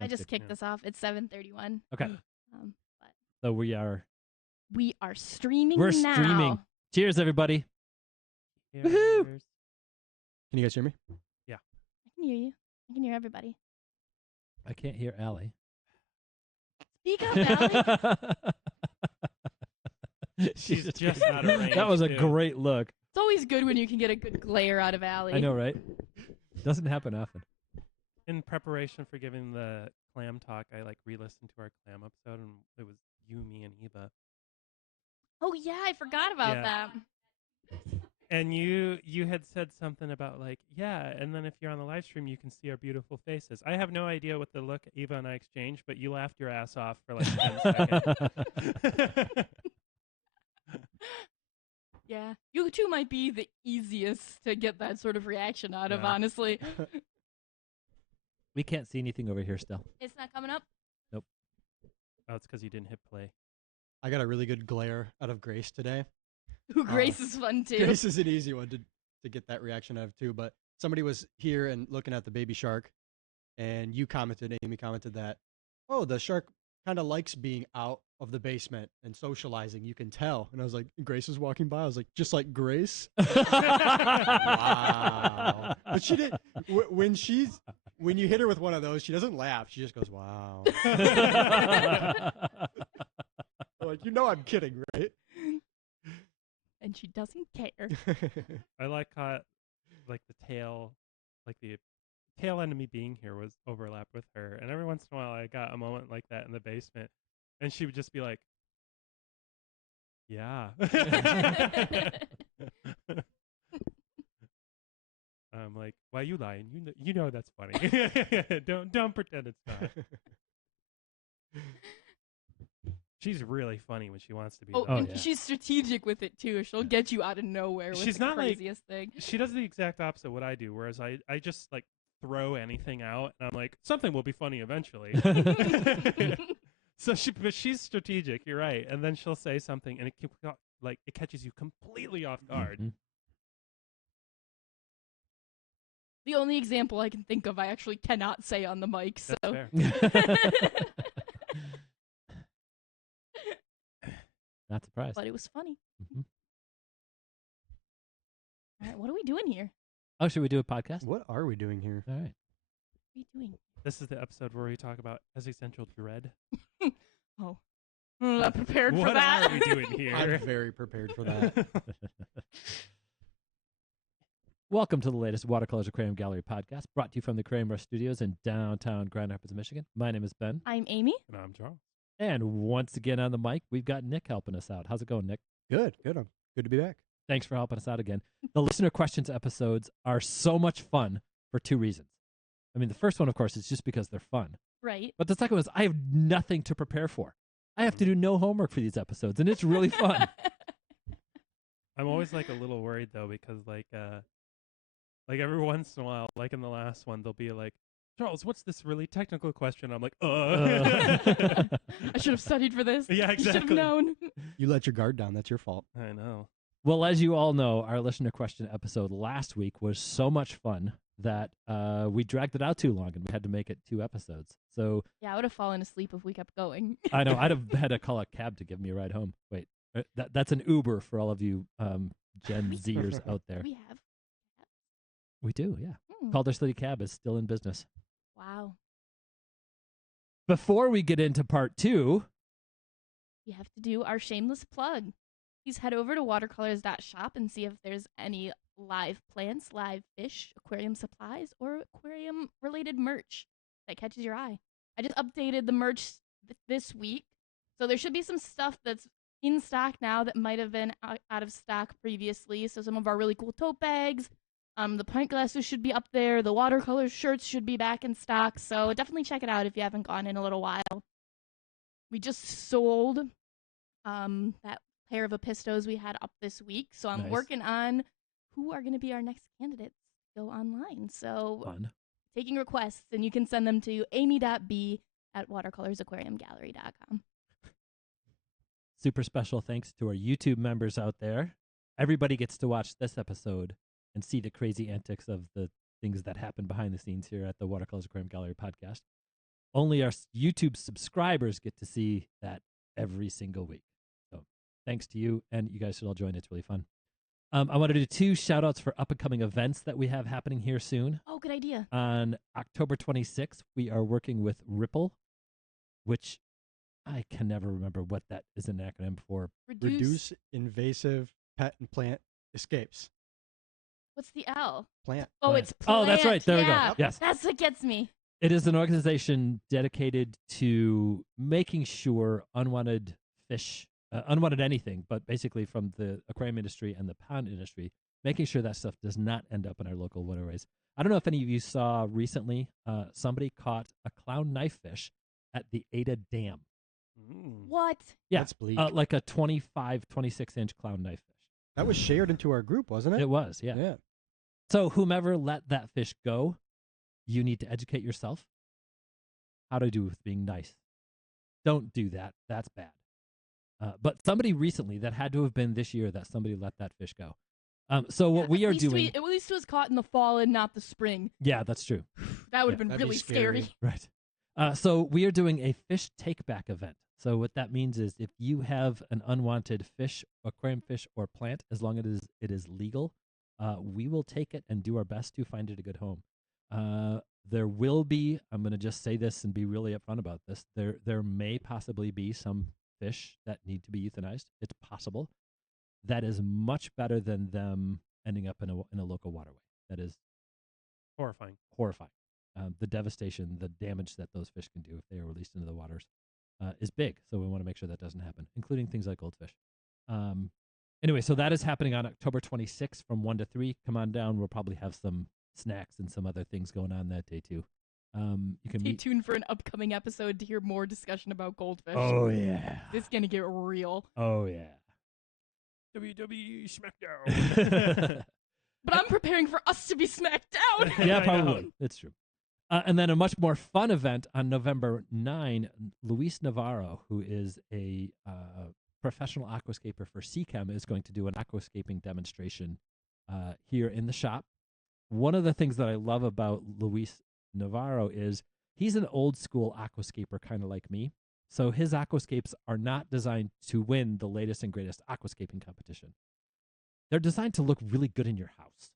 I That's just good. kicked this off. It's 7:31. Okay. But So we are streaming We're now. streaming. Cheers, everybody. Woohoo! Cheers. Can you guys hear me? I can hear you. I can hear everybody. I can't hear Allie. Speak up, Allie. She's just out of range, That was a too. great look. It's always good when you can get a good glare out of Allie. I know, right? Doesn't happen often. In preparation for giving the clam talk, I re-listened to our clam episode, and it was you, me, and Eva. Oh yeah, I forgot about Yeah. that. And you had said something about and then if you're on the live stream, you can see our beautiful faces. I have no idea what the look Eva and I exchanged, but you laughed your ass off for 10 seconds. Yeah, you two might be the easiest to get that sort of reaction out of, Yeah. honestly. We can't see anything over here still. It's not coming up. Oh, it's because you didn't hit play. I got a really good glare out of Grace today. Ooh, Grace is fun too. Grace is an easy one to get that reaction out of too. But somebody was here and looking at the baby shark, and Amy commented that, oh, the shark kind of likes being out of the basement and socializing. You can tell. And I was like, Grace was walking by. I was like, just like Grace. Wow. But she did. When you hit her with one of those, she doesn't laugh. She just goes, wow. Like, I'm kidding, right? And she doesn't care. I like how the tail end of me being here was overlapped with her, and every once in a while I got a moment like that in the basement, and she would just be like, "Yeah." I'm like, "Why you lying? You know that's funny. don't pretend it's not." She's really funny when she wants to be. Oh, though. and yeah. she's strategic with it too. She'll get you out of nowhere with She's the not like- craziest thing. She does the exact opposite of what I do, whereas I just throw anything out, and I'm like, something will be funny eventually. But she's strategic. You're right, and then she'll say something, and it catches you completely off guard. Mhm. The only example I can think of, I actually cannot say on the mic. So. That's fair. Not surprised. But it was funny. Mhm. All right, what are we doing here? Oh, should we do a podcast? What are we doing here? All right. What are we doing? This is the episode where we talk about existential dread. Oh, I'm not prepared for What that. are we doing here? I'm very prepared for that. Welcome to the latest Watercolors Aquarium Gallery podcast, brought to you from the Aquarium Rush Studios in downtown Grand Rapids, Michigan. My name is Ben, I'm Amy. And I'm Charles. and once again on the mic, we've got Nick helping us out. How's it going, Nick? Good. I'm good to be back. Thanks for helping us out again. The listener questions episodes are so much fun for two reasons. I mean, the first one, of course, is just because they're fun. Right. But the second one is I have nothing to prepare for. I have to do no homework for these episodes, and it's really fun. I'm always a little worried though, because every once in a while, like in the last one, they'll be like, Charles, what's this really technical question? I'm like, I should have studied for this. Yeah, You should have exactly. known. You let your guard down. That's your fault. I know. Well, as you all know, our listener question episode last week was so much fun that we dragged it out too long, and we had to make it 2 episodes. So Yeah, I would have fallen asleep if we kept going. I know I'd have had to call a cab to give me a ride home. Wait, that's an Uber for all of you Gen Zers out there. We have. We do, yeah. Hmm. Calder City Cab is still in business. Wow. Before we get into part 2, We have to do our shameless plug. Please head over to watercolors.shop and see if there's any live plants, live fish, aquarium supplies, or aquarium-related merch that catches your eye. I just updated the merch this week, so there should be some stuff that's in stock now that might have been out of stock previously. So some of our really cool tote bags, the pint glasses should be up there, the watercolor shirts should be back in stock, so definitely check it out if you haven't gone in a little while. We just sold that pair of Apistos we had up this week, so I'm Nice. working on who are going to be our next candidates. Go online. So fun. taking requests, and you can send them to amy.b@watercolorsaquariumgallery.com. Super special thanks to our YouTube members out there. Everybody gets to watch this episode and see the crazy antics of the things that happen behind the scenes here at the Watercolors Aquarium Gallery podcast. only our YouTube subscribers get to see that every single week. So thanks to you, and you guys should all join. It's really fun. I want to do 2 shout outs for up and coming events that we have happening here soon. Oh, good idea. On October 26th, we are working with Ripple, which I can never remember what that is an acronym for. Reduce invasive pet and plant escapes. What's the L? Plant. Oh, Plant. it's plant. Oh, that's right. There we go. Yeah. Yes. That's what gets me. It is an organization dedicated to making sure unwanted fish, unwanted anything, but basically from the aquarium industry and the pond industry, making sure that stuff does not end up in our local waterways. I don't know if any of you saw recently, somebody caught a clown knife fish at the Ada Dam. What? Yeah, That's bleak. like a 25, 26-inch clown knife fish. That was shared into our group, wasn't it? It was, yeah. Yeah. So whomever let that fish go, you need to educate yourself how to do with being nice. Don't do that. That's bad. But somebody recently, that had to have been this year, that somebody let that fish go. So what we are doing... At least it was caught in the fall and not the spring. Yeah, that's true. That would have been That'd be really scary. scary. Right. So we are doing a fish take-back event. So what that means is if you have an unwanted fish, aquarium fish, or plant, as long as it is legal, we will take it and do our best to find it a good home. There will be, I'm going to just say this and be really upfront about this, there may possibly be some fish that need to be euthanized. It's possible. That is much better than them ending up in a local waterway. That is Horrifying. horrifying. The devastation, the damage that those fish can do if they are released into the waters is big. So we want to make sure that doesn't happen, including things like goldfish. Anyway, so that is happening on October 26th from 1 to 3. Come on down. We'll probably have some snacks and some other things going on that day too. You can Stay tuned for an upcoming episode to hear more discussion about goldfish. Oh yeah. It's going to get real. Oh yeah. WWE SmackDown. But I'm preparing for us to be smacked down. Yeah, I know. probably. It's true. And then a much more fun event on November 9, Luis Navarro, who is a professional aquascaper for CChem, is going to do an aquascaping demonstration here in the shop. One of the things that I love about Luis Navarro is he's an old school aquascaper, kind of like me. So his aquascapes are not designed to win the latest and greatest aquascaping competition. They're designed to look really good in your house.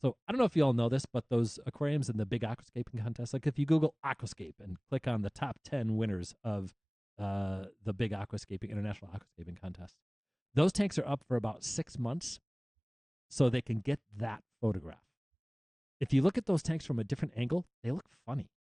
So I don't know if you all know this, but those aquariums in the big aquascaping contests, like if you Google Aquascape and click on the top 10 winners of the big aquascaping, international aquascaping contest, those tanks are up for about 6 months so they can get that photograph. If you look at those tanks from a different angle, they look funny.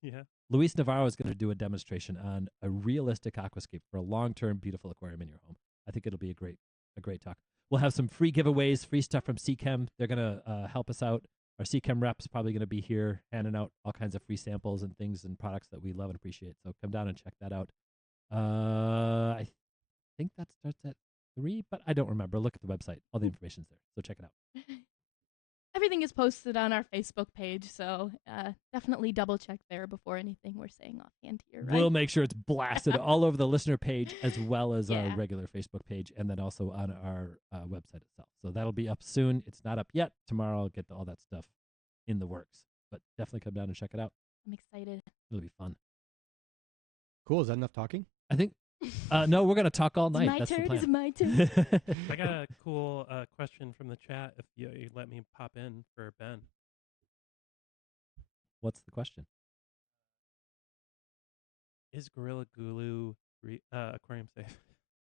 Yeah. Luis Navarro is going to do a demonstration on a realistic aquascape for a long-term, beautiful aquarium in your home. I think it'll be a great talk. We'll have some free giveaways, free stuff from CChem. They're going to help us out. Our CChem rep's probably going to be here handing out all kinds of free samples and things and products that we love and appreciate. So come down and check that out. I think that starts at 3, but I don't remember. Look at the website. All the information's there. So check it out. Everything is posted on our Facebook page, so definitely double check there before anything we're saying offhand here. Right? We'll make sure it's blasted all over the listener page as well as our Yeah. regular Facebook page, and then also on our website itself. So that'll be up soon. It's not up yet. Tomorrow I'll get all that stuff in the works, but definitely come down and check it out. I'm excited. It'll be fun. Cool. Is that enough talking? I think. No, we're gonna talk all It's night. my That's turn. the plan. It's my turn. I got a cool question from the chat. If you let me pop in for Ben. What's the question? Is Gorilla Glue aquarium safe?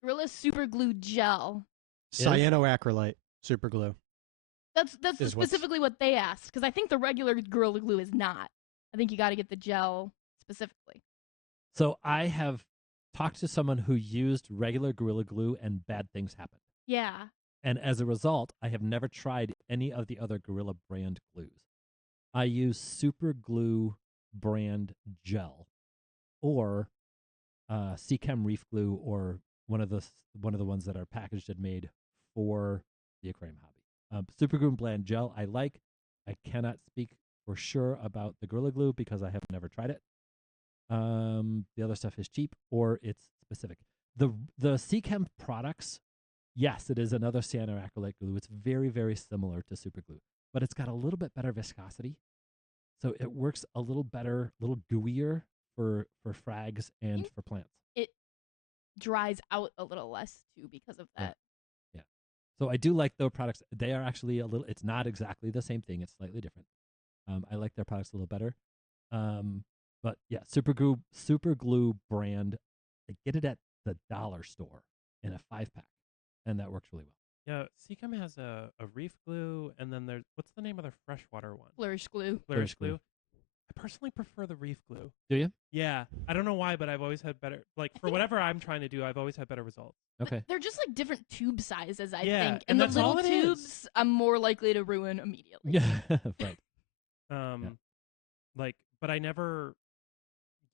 Gorilla Super Glue Gel. Cyanoacrylate super glue. That's Is what's- specifically what they asked, because I think the regular Gorilla Glue is not. I think you got to get the gel specifically. So I have talked to someone who used regular Gorilla Glue and bad things happened. Yeah. And as a result, I have never tried any of the other Gorilla brand glues. I use Super Glue brand gel or CChem Reef Glue or one of the ones that are packaged and made for the aquarium hobby. Super Glue brand gel I like. I cannot speak for sure about the Gorilla Glue because I have never tried it. The other stuff is cheap or it's specific. The CChem products, yes, it is another cyanoacrylate glue. It's very, very similar to super glue, but it's got a little bit better viscosity. So it works a little better, a little gooier for frags and think for plants. It dries out a little less too because of Yeah. that. Yeah. So I do like their products. They are actually a little. It's not exactly the same thing. It's slightly different. I like their products a little better. But yeah, Super Glue brand. I get it at the dollar store in a 5-pack, and that works really well. Yeah, Seachem has a reef glue, and then there's what's the name of their freshwater one? Flourish glue. Flourish glue. glue. I personally prefer the reef glue. Do you? Yeah, I don't know why, but I've always had better. Like for whatever I'm trying to do, I've always had better results. Okay. They're just like different tube sizes, I Yeah, think. and the that's little all it tubes, is. I'm more likely to ruin immediately. Yeah. Right. Like, but I never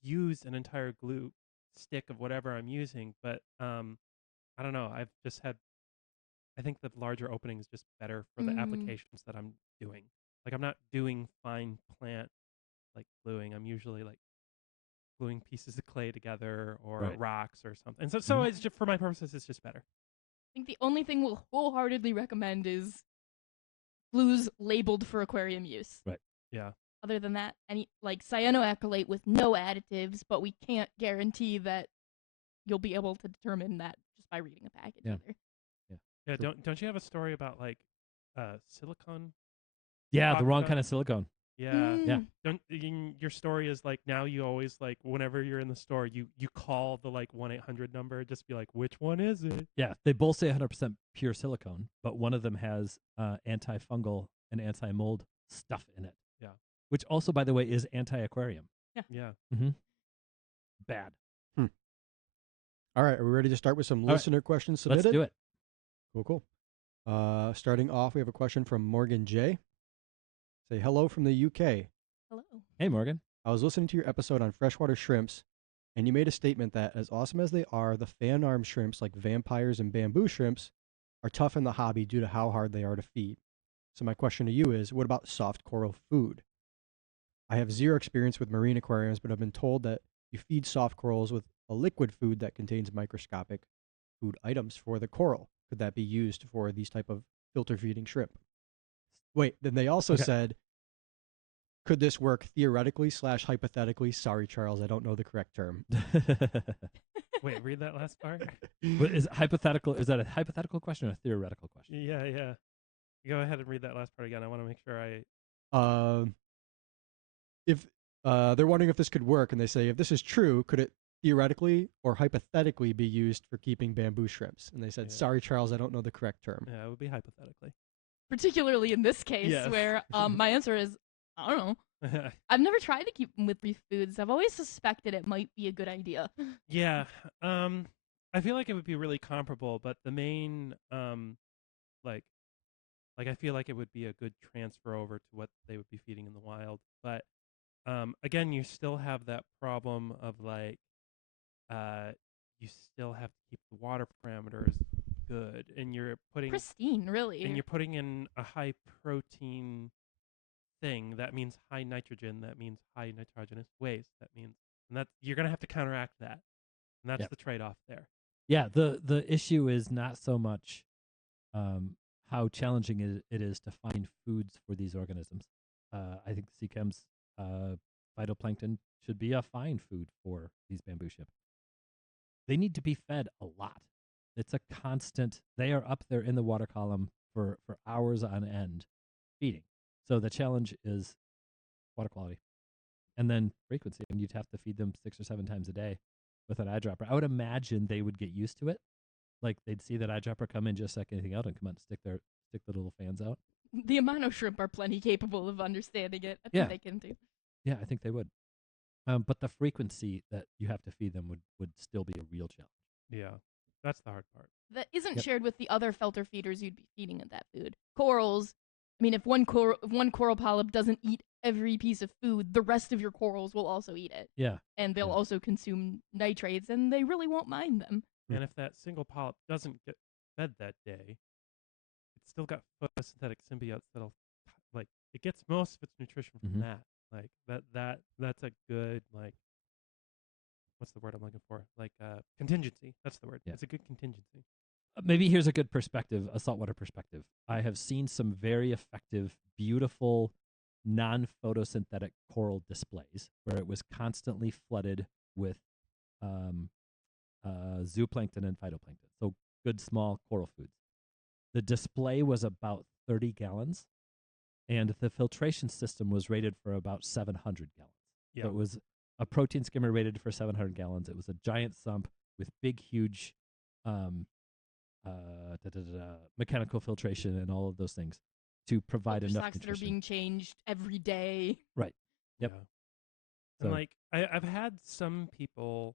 use an entire glue stick of whatever I'm using. But I don't know. I've just had. I think the larger opening is just better for the applications that I'm doing. Like I'm not doing fine plant like gluing. I'm usually like gluing pieces of clay together or Right. rocks or something. And so it's just for my purposes, it's just better. I think the only thing we'll wholeheartedly recommend is glues labeled for aquarium use. Right. Yeah. Other than that, any like cyanoacrylate with no additives, but we can't guarantee that you'll be able to determine that just by reading a package Yeah. either. Yeah. Don't you have a story about like silicone? Yeah, the Talked wrong about kind it? of silicone. Yeah. Yeah. Your story is like now you always like whenever you're in the store you call the like 1-800 number, just be like, which one is it? Yeah, they both say 100% pure silicone, but one of them has antifungal and anti-mold stuff in it. Yeah. Which also, by the way, is anti-aquarium. Yeah. Mm-hmm. Bad. All right, are we ready to start with some All right. listener questions submitted? Let's do it. Cool. Starting off, we have a question from Morgan J. Say hello from the UK. Hello. Hey, Morgan. I was listening to your episode on freshwater shrimps, and you made a statement that, as awesome as they are, the fan arm shrimps like vampires and bamboo shrimps are tough in the hobby due to how hard they are to feed. So my question to you is, what about soft coral food? I have zero experience with marine aquariums, but I've been told that you feed soft corals with a liquid food that contains microscopic food items for the coral. Could that be used for these type of filter feeding shrimp? Wait, then they also said, could this work theoretically / hypothetically? Sorry, Charles, I don't know the correct term. Wait, read that last part. But is hypothetical? Is that a hypothetical question or a theoretical question? Yeah. Go ahead and read that last part again. I want to make sure I. If they're wondering if this could work, and they say, if this is true, could it theoretically or hypothetically be used for keeping bamboo shrimps? And they said, Yeah. sorry, Charles, I don't know the correct term. Yeah, it would be hypothetically. Particularly in this case, Yes. where my answer is, I don't know. I've never tried to keep them with reef foods. I've always suspected it might be a good idea. Yeah. I feel like it would be really comparable, but the main like I feel like it would be a good transfer over to what they would be feeding in the wild. But again, you still have that problem of like you still have to keep the water parameters good, and you're putting Pristine, really. and you're putting in a high protein thing. That means high nitrogen. That means high nitrogenous waste. That means, and that you're gonna have to counteract that, and that's Yep. the trade-off there. Yeah, the issue is not so much how challenging it is to find foods for these organisms. I think Seachem's phytoplankton should be a fine food for these bamboo shrimp. They need to be fed a lot. It's a constant. They are up there in the water column for hours on end feeding. So the challenge is water quality and then frequency. And you'd have to feed them 6 or 7 times a day with an eyedropper. I would imagine they would get used to it. Like they'd see that eyedropper come in just like anything else and come out and stick the little fans out. The amount of shrimp are plenty capable of understanding it. I think Yeah. they can too. Yeah, I think they would. But the frequency that you have to feed them would still be a real challenge. Yeah, that's the hard part. That isn't Yep. shared with the other filter feeders you'd be feeding at that food. Corals. I mean, if one coral polyp doesn't eat every piece of food, the rest of your corals will also eat it, Yeah. and they'll Yeah. also consume nitrates, and they really won't mind them. Hmm. And if that single polyp doesn't get fed that day, it's still got photosynthetic symbiotes that'll like it gets most of its nutrition from Mhm. that. Like that's a good like what's the word I'm looking for? Like contingency. That's the word. Yeah. It's a good contingency. Maybe here's a good perspective, a saltwater perspective. I have seen some very effective, beautiful non-photosynthetic coral displays where it was constantly flooded with zooplankton and phytoplankton. So good small coral foods. The display was about 30 gallons, and the filtration system was rated for about 700 gallons. Yeah. So it was a protein skimmer rated for 700 gallons. It was a giant sump with big, huge mechanical filtration and all of those things to provide Filter enough socks that are nutrition. being changed every day. Right. Yep. Yeah. So- And like I've had some people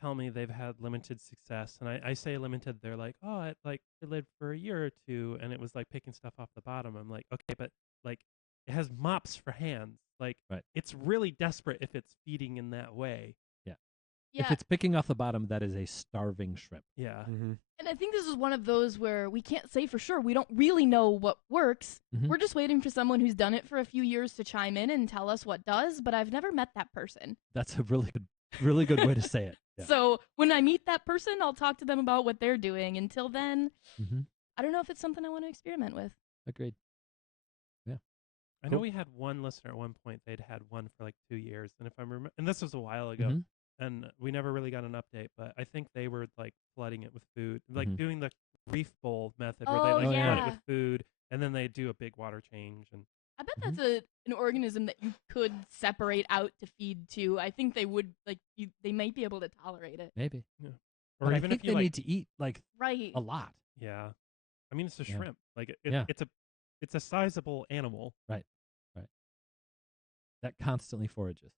tell me they've had limited success, and I say limited, they're like, oh, it lived for a year or two, and it was like picking stuff off the bottom. I'm like, okay, but like it has mops for hands. Like Right. it's really desperate if it's feeding in that way. Yeah, If it's picking off the bottom, that is a starving shrimp. Yeah. Mm-hmm. and I think this is one of those where we can't say for sure. We don't really know what works. Mhm. We're just waiting for someone who's done it for a few years to chime in and tell us what does, but I've never met that person. That's a really good way to say it. Yeah. So when I meet that person, I'll talk to them about what they're doing. Until then, Mm-hmm. I don't know if it's something I want to experiment with. Agreed. I know Cool. we had one listener at one point. They'd had one for like 2 years, and if I'm and this was a while ago, Mhm. and we never really got an update. But I think they were like flooding it with food, like Mhm. doing the reef bowl method, where they Oh, like flood it yeah. with food, and then they do a big water change. And I bet Mhm. that's an organism that you could separate out to feed to. I think they would they might be able to tolerate it. Maybe. or But even I think if you they like, need to eat like Right. a lot. yeah, I mean it's a Yeah. shrimp. Like Yeah. it's a sizable animal. That constantly forages.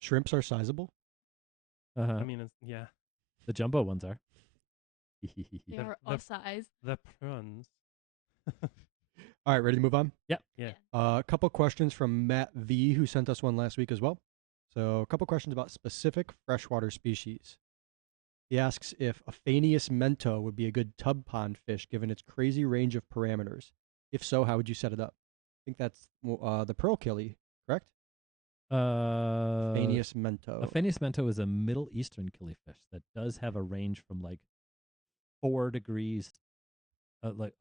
Shrimps are sizable. Uh-huh. I mean, yeah, The jumbo ones are. They The- are the- of size. the prawns. All right, ready to move on? Yeah. A couple questions from Matt V, who sent us one last week as well. So, a couple questions about specific freshwater species. He asks if a Phanius mento would be a good tub pond fish given its crazy range of parameters. If so, how would you set it up? I think that's the pearl killie, correct? Phanius mento. A Phanius mento is a Middle Eastern killifish that does have a range from like 4 degrees, like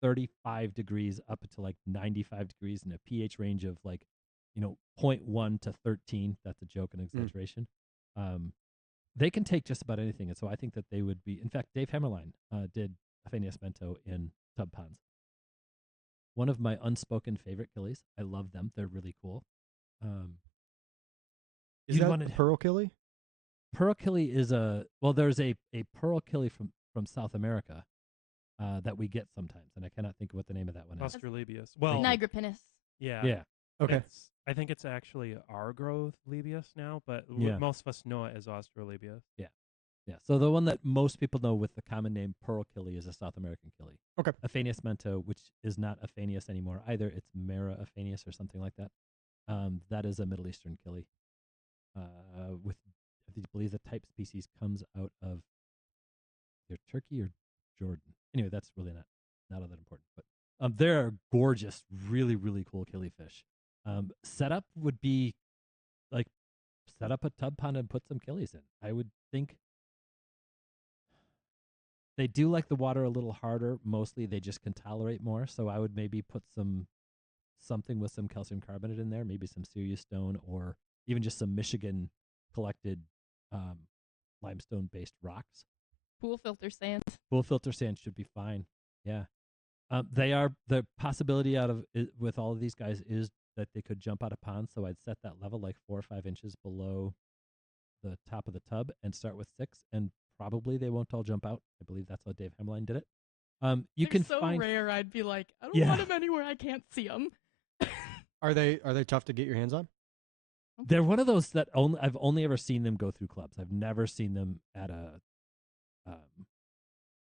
35 degrees up to like 95 degrees, and a pH range of like 0.1 to 13. That's a joke and exaggeration. They can take just about anything, and so I think that they would be. In fact, Dave Hammerline did a Phanius mento in tub ponds. One of my unspoken favorite killies. I love them. They're really cool. Is you'd that wanna- the pearl killie? Pearl killie is there's a pearl killie from South America that we get sometimes, and I cannot think of what the name of that one is. Australibius. Well, Nigropenis. yeah. Yeah. Okay. I think it's actually Argorolibius now, but Yeah. most of us know it as Australibius. Yeah. So the one that most people know with the common name pearl killie is a South American killie. Okay. A Phanius mento, which is not a Phanius anymore either. It's Mara Aphanius or something like that. That is a Middle Eastern killie. With I believe the type species comes out of either Turkey or Jordan. Anyway, that's really not all that important. But they're gorgeous, really, really cool killifish. Setup would be like set up a tub pond and put some killies in. I would think they do like the water a little harder. Mostly they just can tolerate more. So I would maybe put something with some calcium carbonate in there, maybe some Sirius stone, or even just some Michigan collected limestone based rocks. Pool filter sand. Pool filter sand should be fine. Yeah. The possibility with all of these guys is that they could jump out of ponds. So I'd set that level like 4 or 5 inches below the top of the tub and start with 6, and probably they won't all jump out. I believe that's how Dave Hemline did it. You They're can so find rare. I'd be like, I don't Yeah. want them anywhere I can't see them. Are they tough to get your hands on? They're one of those that I've only ever seen them go through clubs. I've never seen them at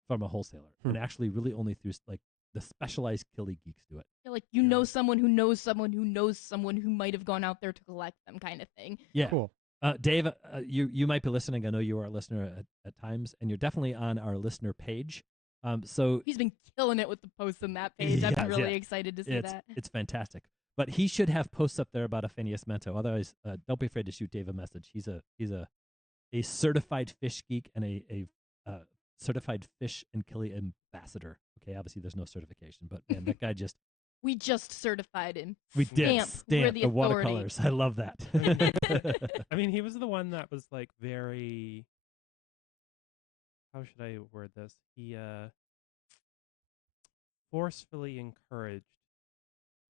from a wholesaler, and actually really only through like the specialized killie geeks do it. Yeah, like you know someone who knows someone who knows someone who might have gone out there to collect them, kind of thing. Yeah, Cool. Dave, you might be listening. I know you are a listener at times, and you're definitely on our listener page. So He's been killing it with the posts on that page. I've been Yes, really yeah. excited to see that. it's fantastic. But he should have posts up there about a Phineas mento. Otherwise, don't be afraid to shoot Dave a message. He's a certified fish geek and a certified fish and killie ambassador. Okay, obviously there's no certification, but man, that guy just We just certified him. We did We're stamp the the authority. watercolors. I love that. I mean, he was the one that was like very. How should I word this? He forcefully encouraged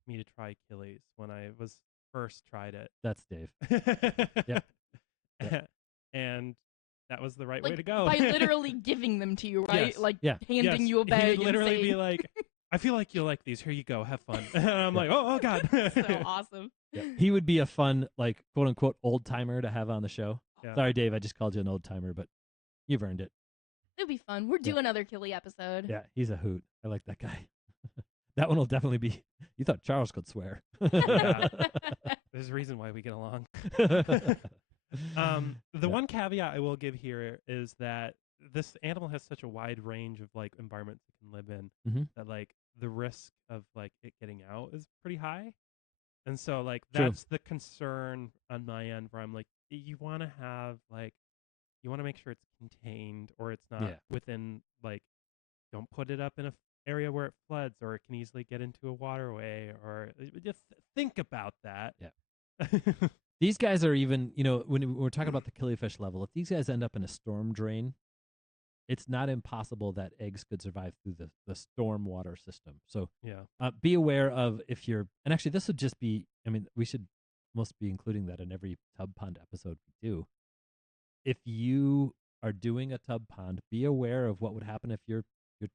me to try Killies when I was first tried it. That's Dave. Yep. Yep. And that was the right Like, way to go. by literally giving them to you, right? Yes. Like Yeah. handing Yes. you a bag He would literally and be saying, like, I feel like you'll like these. Here you go. Have fun. And I'm like, oh God. so awesome. Yeah. He would be a fun, like, quote unquote, old timer to have on the show. Yeah. Sorry, Dave, I just called you an old timer, but you've earned it. It'll be fun. We're due another Killy episode. Yeah, he's a hoot. I like that guy. That one will definitely be. You thought Charles could swear. Yeah. There's a reason why we get along. The one caveat I will give here is that this animal has such a wide range of like environments it can live in Mhm. that like the risk of like it getting out is pretty high. And so like True. that's the concern on my end where I'm like, you want to have like, you want to make sure it's contained or it's not Yeah. within like, don't put it up in a area where it floods or it can easily get into a waterway or just think about that. Yeah. These guys are even, when we're talking about the killifish level, if these guys end up in a storm drain, it's not impossible that eggs could survive through the storm water system. So Yeah. be aware of if you're, and actually this would just be, we should almost be including that in every tub pond episode we do. If you are doing a tub pond, be aware of what would happen if your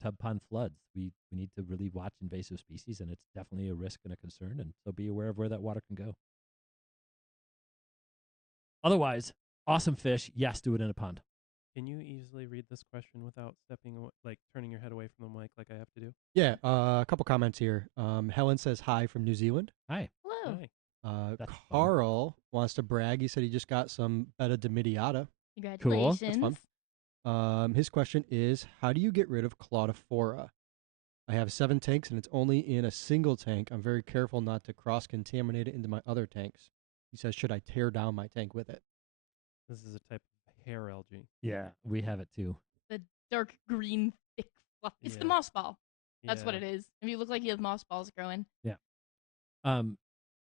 tub pond floods. We need to really watch invasive species, and it's definitely a risk and a concern, and so be aware of where that water can go. Otherwise, awesome fish, yes, do it in a pond. Can you easily read this question without turning your head away from the mic like I have to do? Yeah, a couple comments here. Helen says hi from New Zealand. Hi. Hello. Hi. That's fun. Carl wants to brag. He said he just got some betta dimidiata. Congratulations. That's fun. His question is, how do you get rid of claudophora? I have 7 tanks, and it's only in a single tank. I'm very careful not to cross-contaminate it into my other tanks. He says, should I tear down my tank with it? This is a type of hair algae. Yeah, we have it too. The dark green, thick fluff. It's the Yeah. moss ball. That's what Yeah. it is. If you look like you have moss balls growing.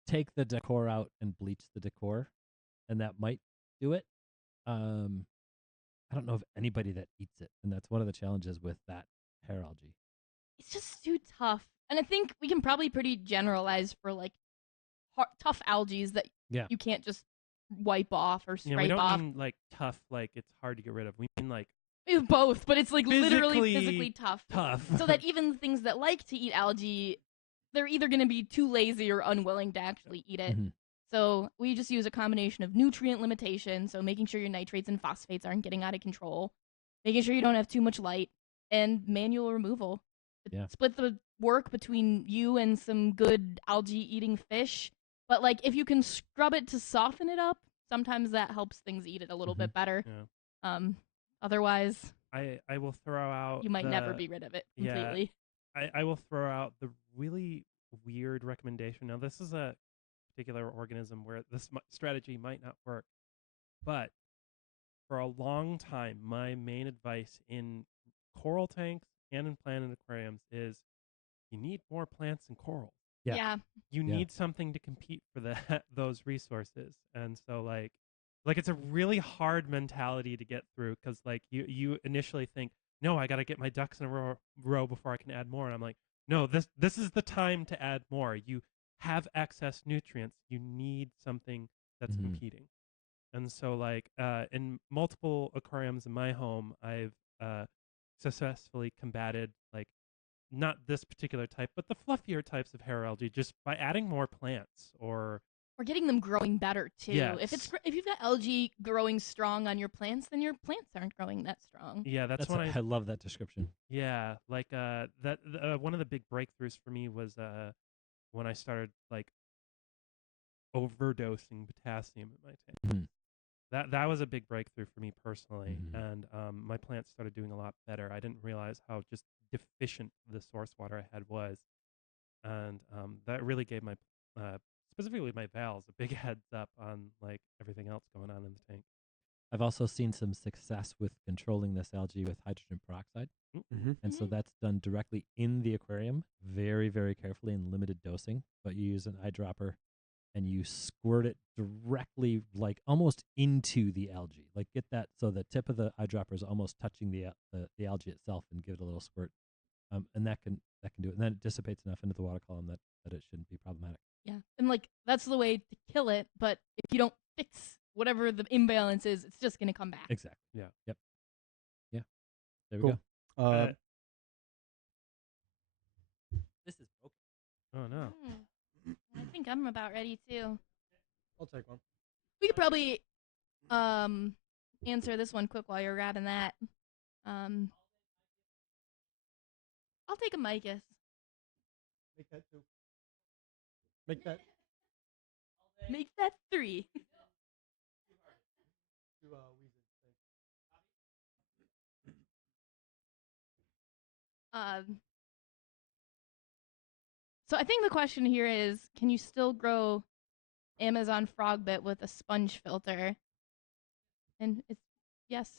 Take the decor out and bleach the decor, and that might do it. I don't know of anybody that eats it, and that's one of the challenges with that hair algae. It's just too tough. And I think we can probably pretty generalize for like tough algae that Yeah. you can't just wipe off or Yeah, we scrape don't off. mean like tough, like it's hard to get rid of. We mean like We have both, but it's like literally Physically physically tough. tough. So that even the things that like to eat algae, they're either going to be too lazy or unwilling to actually eat it. Mhm. So we just use a combination of nutrient limitation, so making sure your nitrates and phosphates aren't getting out of control, making sure you don't have too much light, and manual removal. Yeah. Split the work between you and some good algae-eating fish. But like, if you can scrub it to soften it up, sometimes that helps things eat it a little bit better. Yeah. Otherwise, I will throw out you might never the- be rid of it yeah. completely. I will throw out the really weird recommendation. Now, this is a particular organism where this strategy might not work, but for a long time, my main advice in coral tanks and in planted aquariums is you need more plants and coral. Yeah. You Yeah. need something to compete for those resources, and so like it's a really hard mentality to get through because like you initially think, no, I got to get my ducks in a row before I can add more, and I'm like, no, this is the time to add more. You have excess nutrients. You need something that's Mhm. competing, and so like in multiple aquariums in my home, I've successfully combated like not this particular type, but the fluffier types of hair algae just by adding more plants or Or getting them growing better too. If Yes. if you've got algae growing strong on your plants, then your plants aren't growing that strong. yeah, that's when I love that description. yeah, like that one of the big breakthroughs for me was when I started like overdosing potassium in my tank. Mhm. That was a big breakthrough for me personally, Mhm. and my plants started doing a lot better. I didn't realize how just deficient the source water I had was, and that really gave my specifically my valves a big heads up on like everything else going on in the tank. I've also seen some success with controlling this algae with hydrogen peroxide. Mm-hmm. And so that's done directly in the aquarium, very, very carefully in limited dosing. But you use an eyedropper and you squirt it directly, like almost into the algae. Like get that so the tip of the eyedropper is almost touching the algae itself, and give it a little squirt. And that can do it. And then it dissipates enough into the water column that it shouldn't be problematic. Yeah. And like that's the way to kill it, but if you don't fix whatever the imbalance is, it's just gonna come back. Exactly. Yeah. Yep. Yeah. There we Cool. go. This is broken. Oh no. I think I'm about ready too. I'll take one. We could probably answer this one quick while you're grabbing that. I'll take a Micus. Make that two. Make that Make that 3. two. So I think the question here is, can you still grow Amazon frogbit with a sponge filter? And it's yes.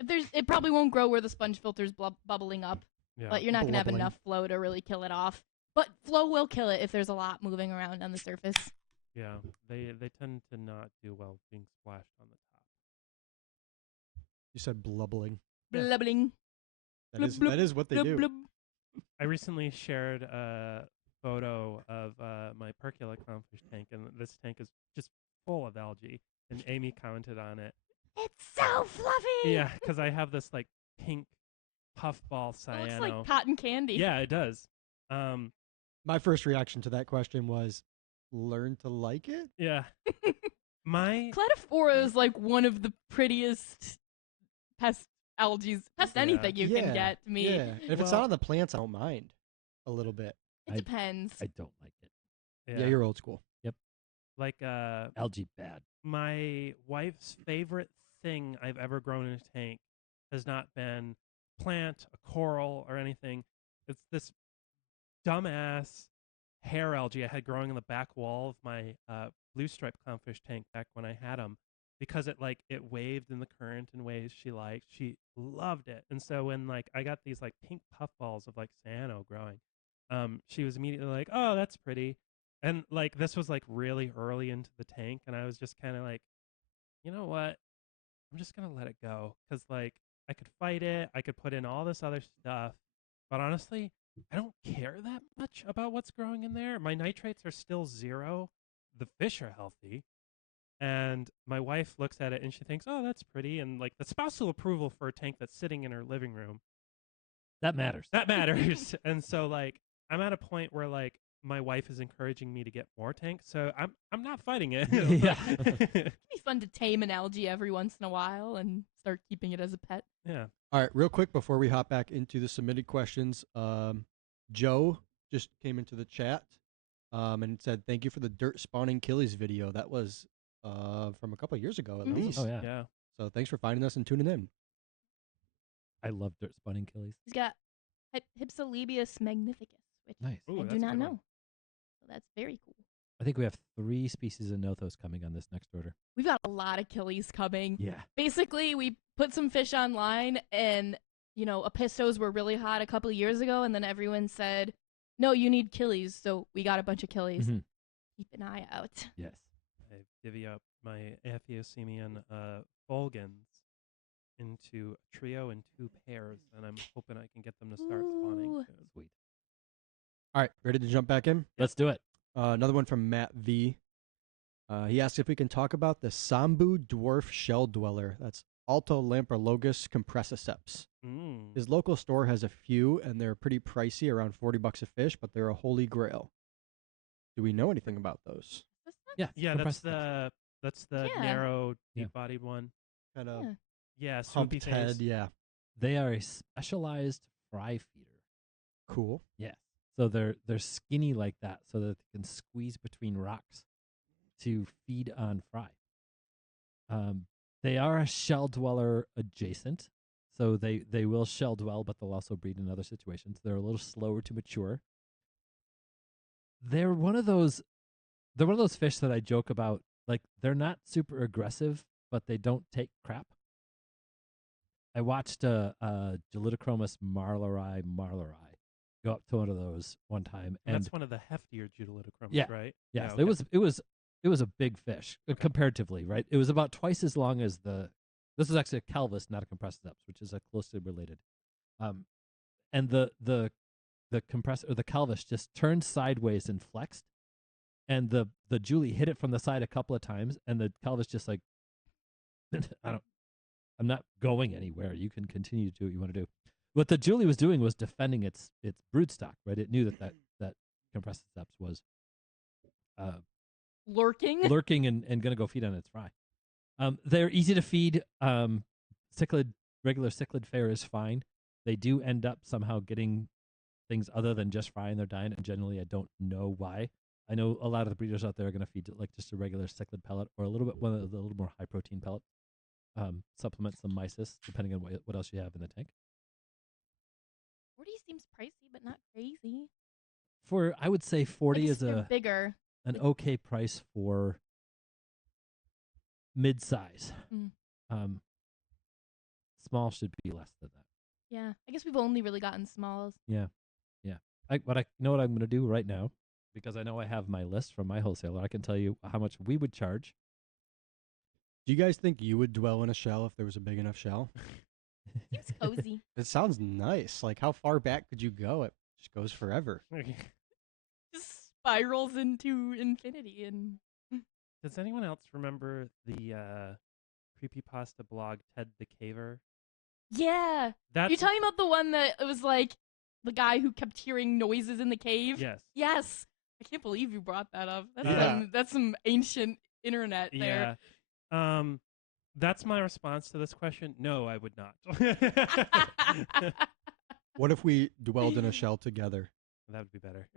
If it probably won't grow where the sponge filter's bubbling up, Yeah. but you're not gonna have Blubbling. enough flow to really kill it off. But flow will kill it if there's a lot moving around on the surface. Yeah. They tend to not do well being splashed on the top. You said blubbling. Yeah. Blubbling. That is what they Blub, do. blub. I recently shared a photo of my percula clownfish tank, and this tank is just full of algae. And Amy commented on it. It's so fluffy. Yeah, because I have this like pink puffball It cyano. looks like cotton candy. Yeah, it does. My first reaction to that question was, learn to like it? Yeah. My Cladophora is like one of the prettiest pest Yeah. anything you can get to me. Yeah. And if it's Well- not on the plants, I don't mind a little bit. It depends. I don't like it. Yeah, you're old school. like Algae bad. my wife's favorite thing I've ever grown in a tank has not been plant, a coral, or anything. It's this dumbass hair algae I had growing in the back wall of my blue stripe clownfish tank back when I had them, because it waved in the current in ways she liked. She loved it. And so when like I got these like pink puffballs of like cyano growing, she was immediately like, "Oh, that's pretty." And like this was like really early into the tank, and I was just kind of like, you know what? I'm just gonna let it go, because like I could fight it, I could put in all this other stuff, but honestly, I don't care that much about what's growing in there. My nitrates are still 0. The fish are healthy. And my wife looks at it and she thinks, "Oh, that's pretty." And like the spousal approval for a tank that's sitting in her living room, That matters. that matters. And so like I'm at a point where like my wife is encouraging me to get more tanks, so I'm not fighting it. Yeah. It'd be fun to tame an algae every once in a while and start keeping it as a pet. Yeah. All right, real quick before we hop back into the submitted questions, Joe just came into the chat and said, "Thank you for the dirt spawning killies video. That was from a couple of years ago at Mhm. least. Oh, yeah. Yeah. So thanks for finding us and tuning in." I love dirt spawning killies. He's got Hypsilebius magnificus, which Nice. Ooh, I that's do a not good one. know. So that's very cool. I think we have 3 species of nothos coming on this next order. We've got a lot of killies coming. Yeah. Basically, we put some fish online, and apistos were really hot a couple of years ago, and then everyone said, "No, you need killies," so we got a bunch of killies. Mhm. Keep an eye out. Yes. I divvy up my Aphiosemian fulgens into a trio and 2 pairs, and I'm hoping I can get them to start spawning Ooh. soon. Sweet. All right, ready to jump back in? Let's do it. Another one from Matt V. He asked if we can talk about the Sambu dwarf shell dweller. That's Altolamprologus compressiceps. His local store has a few, and they're pretty pricey, around $40 a fish, but they're a holy grail. Do we know anything about those? Yeah. Yeah, that's the Yeah. narrow, Yeah. deep-bodied one. Kind of Yeah. Yeah, swoopy humped face. head, yeah. They are a specialized fry feeder. Cool. Yes. So they're skinny like that, so that they can squeeze between rocks to feed on fry. They are a shell dweller adjacent, so they will shell dwell, but they'll also breed in other situations. They're a little slower to mature. They're one of those fish that I joke about. Like, they're not super aggressive, but they don't take crap. I watched Gelitochromis marleri go up to one of those one time, And and that's one of the heftier Utilitarians, Yeah. right? yes, Yeah, it was a big fish comparatively, right? It was about twice as long as the. This is actually a calvus, not a compressiceps, which is a closely related. And the compressor or the calvus just turned sideways and flexed, and the Julie hit it from the side a couple of times, and the calvus just like, I'm not going anywhere. You can continue to do what you want to do. What the Julie was doing was defending its broodstock, right? It knew that compressiceps was Lurking. lurking and going to go feed on its fry. They're easy to feed. Regular cichlid fare is fine. They do end up somehow getting things other than just fry in their diet, and generally I don't know why. I know a lot of the breeders out there are going to feed like just a regular cichlid pellet or a little more high protein pellet. Supplement some mysis, depending on what else you have in the tank. 40 seems pricey, but not crazy. I would say 40 I guess is they're bigger. an okay price for mid-size. Small should be less than that. Yeah, I guess we've only really gotten smalls. Yeah. What I'm going to do right now, because I know I have my list from my wholesaler. I can tell you how much we would charge. Do you guys think you would dwell in a shell if there was a big enough shell? Seems cozy. It sounds nice. Like, how far back could you go? It just goes forever. Just spirals into infinity. And Does anyone else remember the creepypasta blog Ted the Caver? yeah, That's you're talking about the one that it was like the guy who kept hearing noises in the cave. Yes. Yes. I can't believe you brought that up. That's Yeah. that's some ancient internet there. Yeah. That's my response to this question. No, I would not. What if we dwelled in a shell together? That would be better.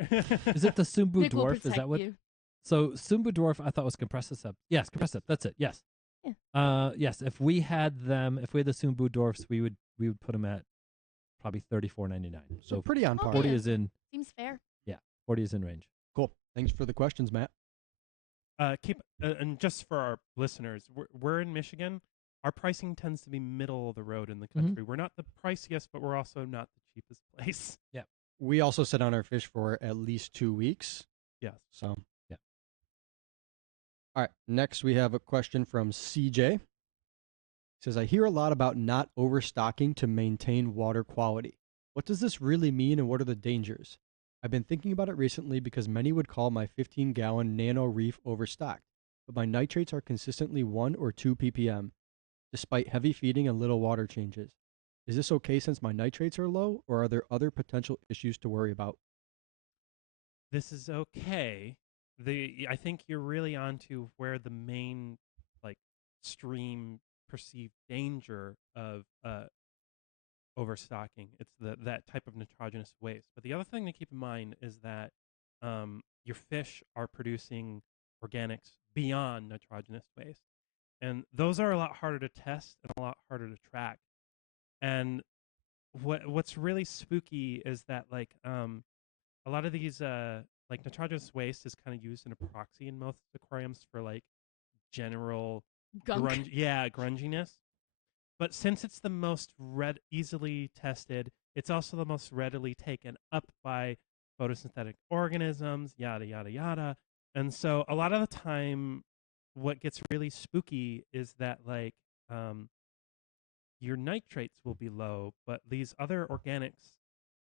Is it the Sumbu Nick will dwarf? Is that protect what? you. So Sumbu dwarf, I thought was compressiceps. Yes, compressiceps. That's it. Yes. Yeah. Yes. If we had the Sumbu dwarfs, we would put them at probably $34.99. So pretty on par. 40 yeah. is in. Seems fair. 40 is in range. Cool. Thanks for the questions, Matt. And just for our listeners, we're in Michigan. Our pricing tends to be middle of the road in the Mhm. country. We're not the priciest, but we're also not the cheapest place. We also sit on our fish for at least 2 weeks. Yes. So, Yeah. All right. Next, we have a question from CJ. He says, I hear a lot about not overstocking to maintain water quality. What does this really mean and what are the dangers? I've been thinking about it recently because many would call my 15-gallon Nano Reef overstocked, but my nitrates are consistently 1 or 2 ppm, despite heavy feeding and little water changes. Is this okay since my nitrates are low, or are there other potential issues to worry about? This is okay. I think you're really onto where the main stream perceived danger of overstocking. It's that type of nitrogenous waste. But the other thing to keep in mind is that your fish are producing organics beyond nitrogenous waste, and those are a lot harder to test and a lot harder to track. And what's really spooky is that a lot of these nitrogenous waste is kind of used in a proxy in most aquariums for general Gunk. grunginess. But since it's the most easily tested, it's also the most readily taken up by photosynthetic organisms, yada yada yada. And so a lot of the time, what gets really spooky is that your nitrates will be low, but these other organics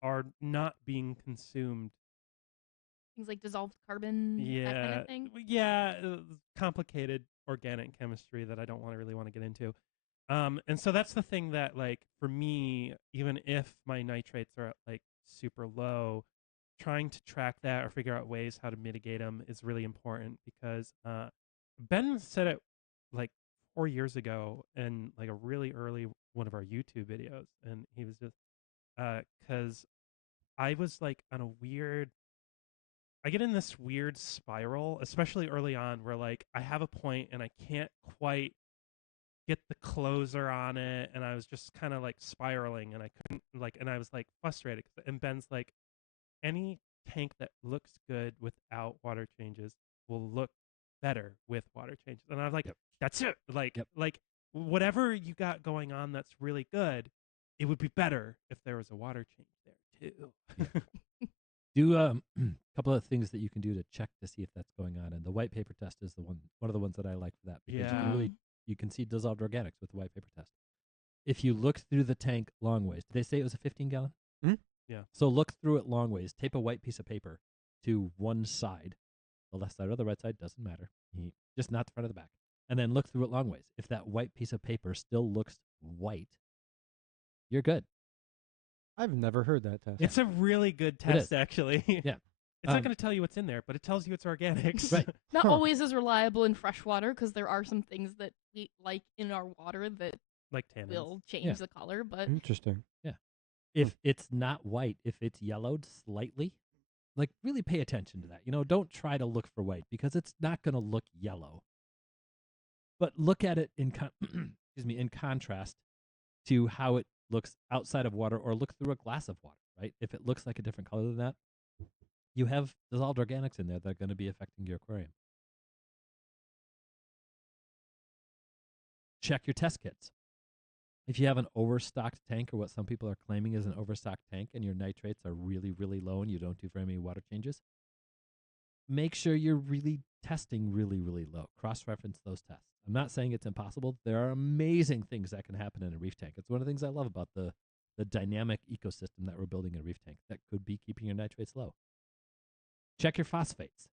are not being consumed. Things like dissolved carbon, that kind of thing. Yeah, complicated organic chemistry that I don't really want to get into. And so that's the thing that for me, even if my nitrates are at super low, trying to track that or figure out ways how to mitigate them is really important because Ben said it 4 years ago in a really early one of our YouTube videos, and he was just because I was on a weird. I get in this weird spiral, especially early on, where I have a point and I can't quite get the closer on it, and I was just kind of spiraling, and I couldn't and I was frustrated. And Ben's any tank that looks good without water changes will look better with water changes, and I was Yep. that's it. Yep. whatever you got going on that's really good, it would be better if there was a water change there too. Do a couple of things that you can do to check to see if that's going on, and the white paper test is one of the ones that I like for that, because you can Yeah. you can see dissolved organics with the white paper test. If you look through the tank long ways, did they say it was a 15-gallon? Yeah. So look through it long ways. Tape a white piece of paper to one side, the left side or the right side, doesn't matter. Just not the front or the back. And then look through it long ways. If that white piece of paper still looks white, you're good. I've never heard that test. It's a really good It is. test, actually. Yeah. It's not going to tell you what's in there, but it tells you it's organics. Right. Not Huh. always as reliable in fresh water, because there are some things that we like in our water that Like tannins. will change Yeah. the color. But Interesting. If it's not white, if it's yellowed slightly, like really pay attention to that. Don't try to look for white, because it's not going to look yellow. But look at it in in contrast to how it looks outside of water, or look through a glass of water, right? If it looks like a different color than that, you have dissolved organics in there that are going to be affecting your aquarium. Check your test kits. If you have an overstocked tank, or what some people are claiming is an overstocked tank, and your nitrates are really, really low and you don't do very many water changes, make sure you're really testing really, really low. Cross-reference those tests. I'm not saying it's impossible. There are amazing things that can happen in a reef tank. It's one of the things I love about the dynamic ecosystem that we're building in a reef tank that could be keeping your nitrates low. Check your phosphates.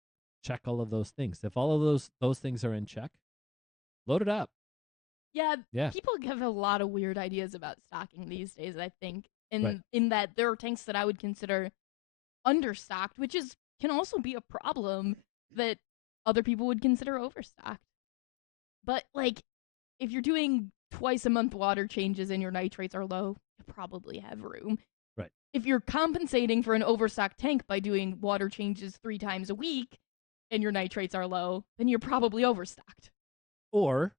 Check all of those things. If all of those things are in check, load it up. yeah, Yeah. people have a lot of weird ideas about stocking these days, I think. Right. In that there are tanks that I would consider understocked, which can also be a problem that other people would consider overstocked. But like, if you're doing twice a month water changes and your nitrates are low, you probably have room. Right. If you're compensating for an overstocked tank by doing water changes 3 times a week and your nitrates are low, then you're probably overstocked. Or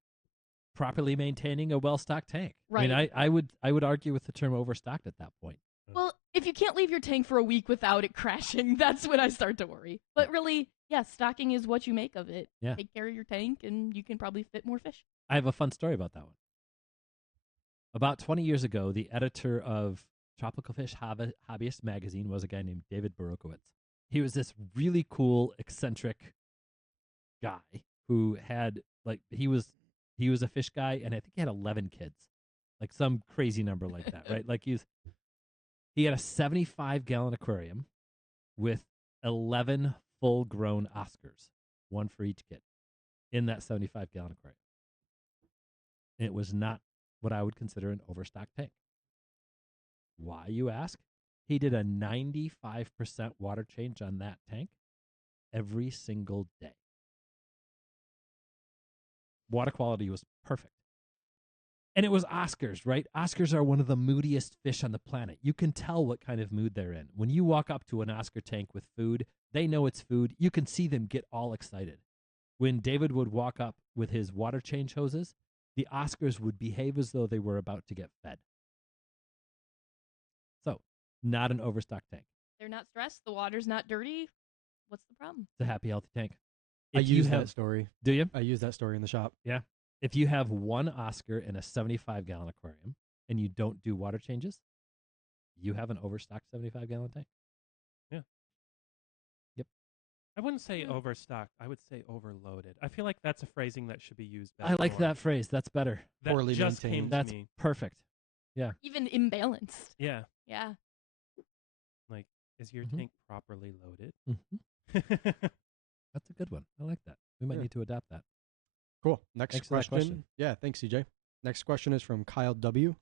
properly maintaining a well-stocked tank. Right. I mean, I would argue with the term overstocked at that point. Well, if you can't leave your tank for a week without it crashing, that's when I start to worry. But really, yeah, stocking is what you make of it. Yeah. Take care of your tank and you can probably fit more fish. I have a fun story about that one. About 20 years ago, the editor of Tropical Fish Hobbyist magazine was a guy named David Borokowitz. He was this really cool, eccentric guy who had, like, he was a fish guy, and I think he had 11 kids, like some crazy number like that, right? Like he had a 75-gallon aquarium with 11 full-grown Oscars, one for each kid, in that 75-gallon aquarium. And it was not what I would consider an overstocked tank. Why, you ask? He did a 95% water change on that tank every single day. Water quality was perfect. And it was Oscars, right? Oscars are one of the moodiest fish on the planet. You can tell what kind of mood they're in. When you walk up to an Oscar tank with food, they know it's food. You can see them get all excited. When David would walk up with his water change hoses, the Oscars would behave as though they were about to get fed. So, not an overstocked tank. They're not stressed. The water's not dirty. What's the problem? It's a happy, healthy tank. I If you use have, that story. do you? I use that story in the shop. If you have one Oscar in a 75-gallon aquarium and you don't do water changes, you have an overstocked 75-gallon tank. I wouldn't say Yeah. overstocked. I would say overloaded. I feel like that's a phrasing that should be used I like more. that phrase. That's better. That Poorly just maintained. came to That's me. perfect. Even imbalanced. Yeah. Yeah. Like, is your Mhm. tank properly loaded? That's a good one. I like that. We might Yeah. need to adapt that. Cool. Next Thanks for that question. Yeah, thanks, CJ. Next question is from Kyle W.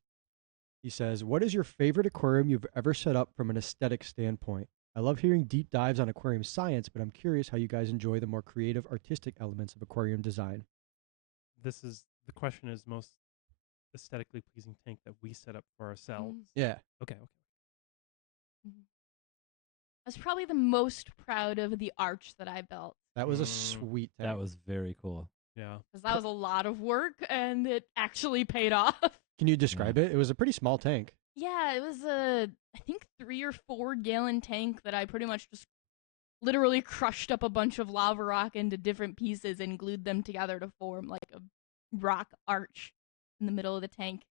He says, "What is your favorite aquarium you've ever set up from an aesthetic standpoint? I love hearing deep dives on aquarium science, but I'm curious how you guys enjoy the more creative, artistic elements of aquarium design." The question is most aesthetically pleasing tank that we set up for ourselves. Yeah. Okay. I was probably the most proud of the arch that I built, That was a Mm. sweet tank. That was very cool. Yeah. because that was a lot of work and it actually paid off. Can you describe it? It was a pretty small tank. Yeah, it was I think 3 or 4 gallon tank that I pretty much just literally crushed up a bunch of lava rock into different pieces and glued them together to form like a rock arch. in the middle of the tank.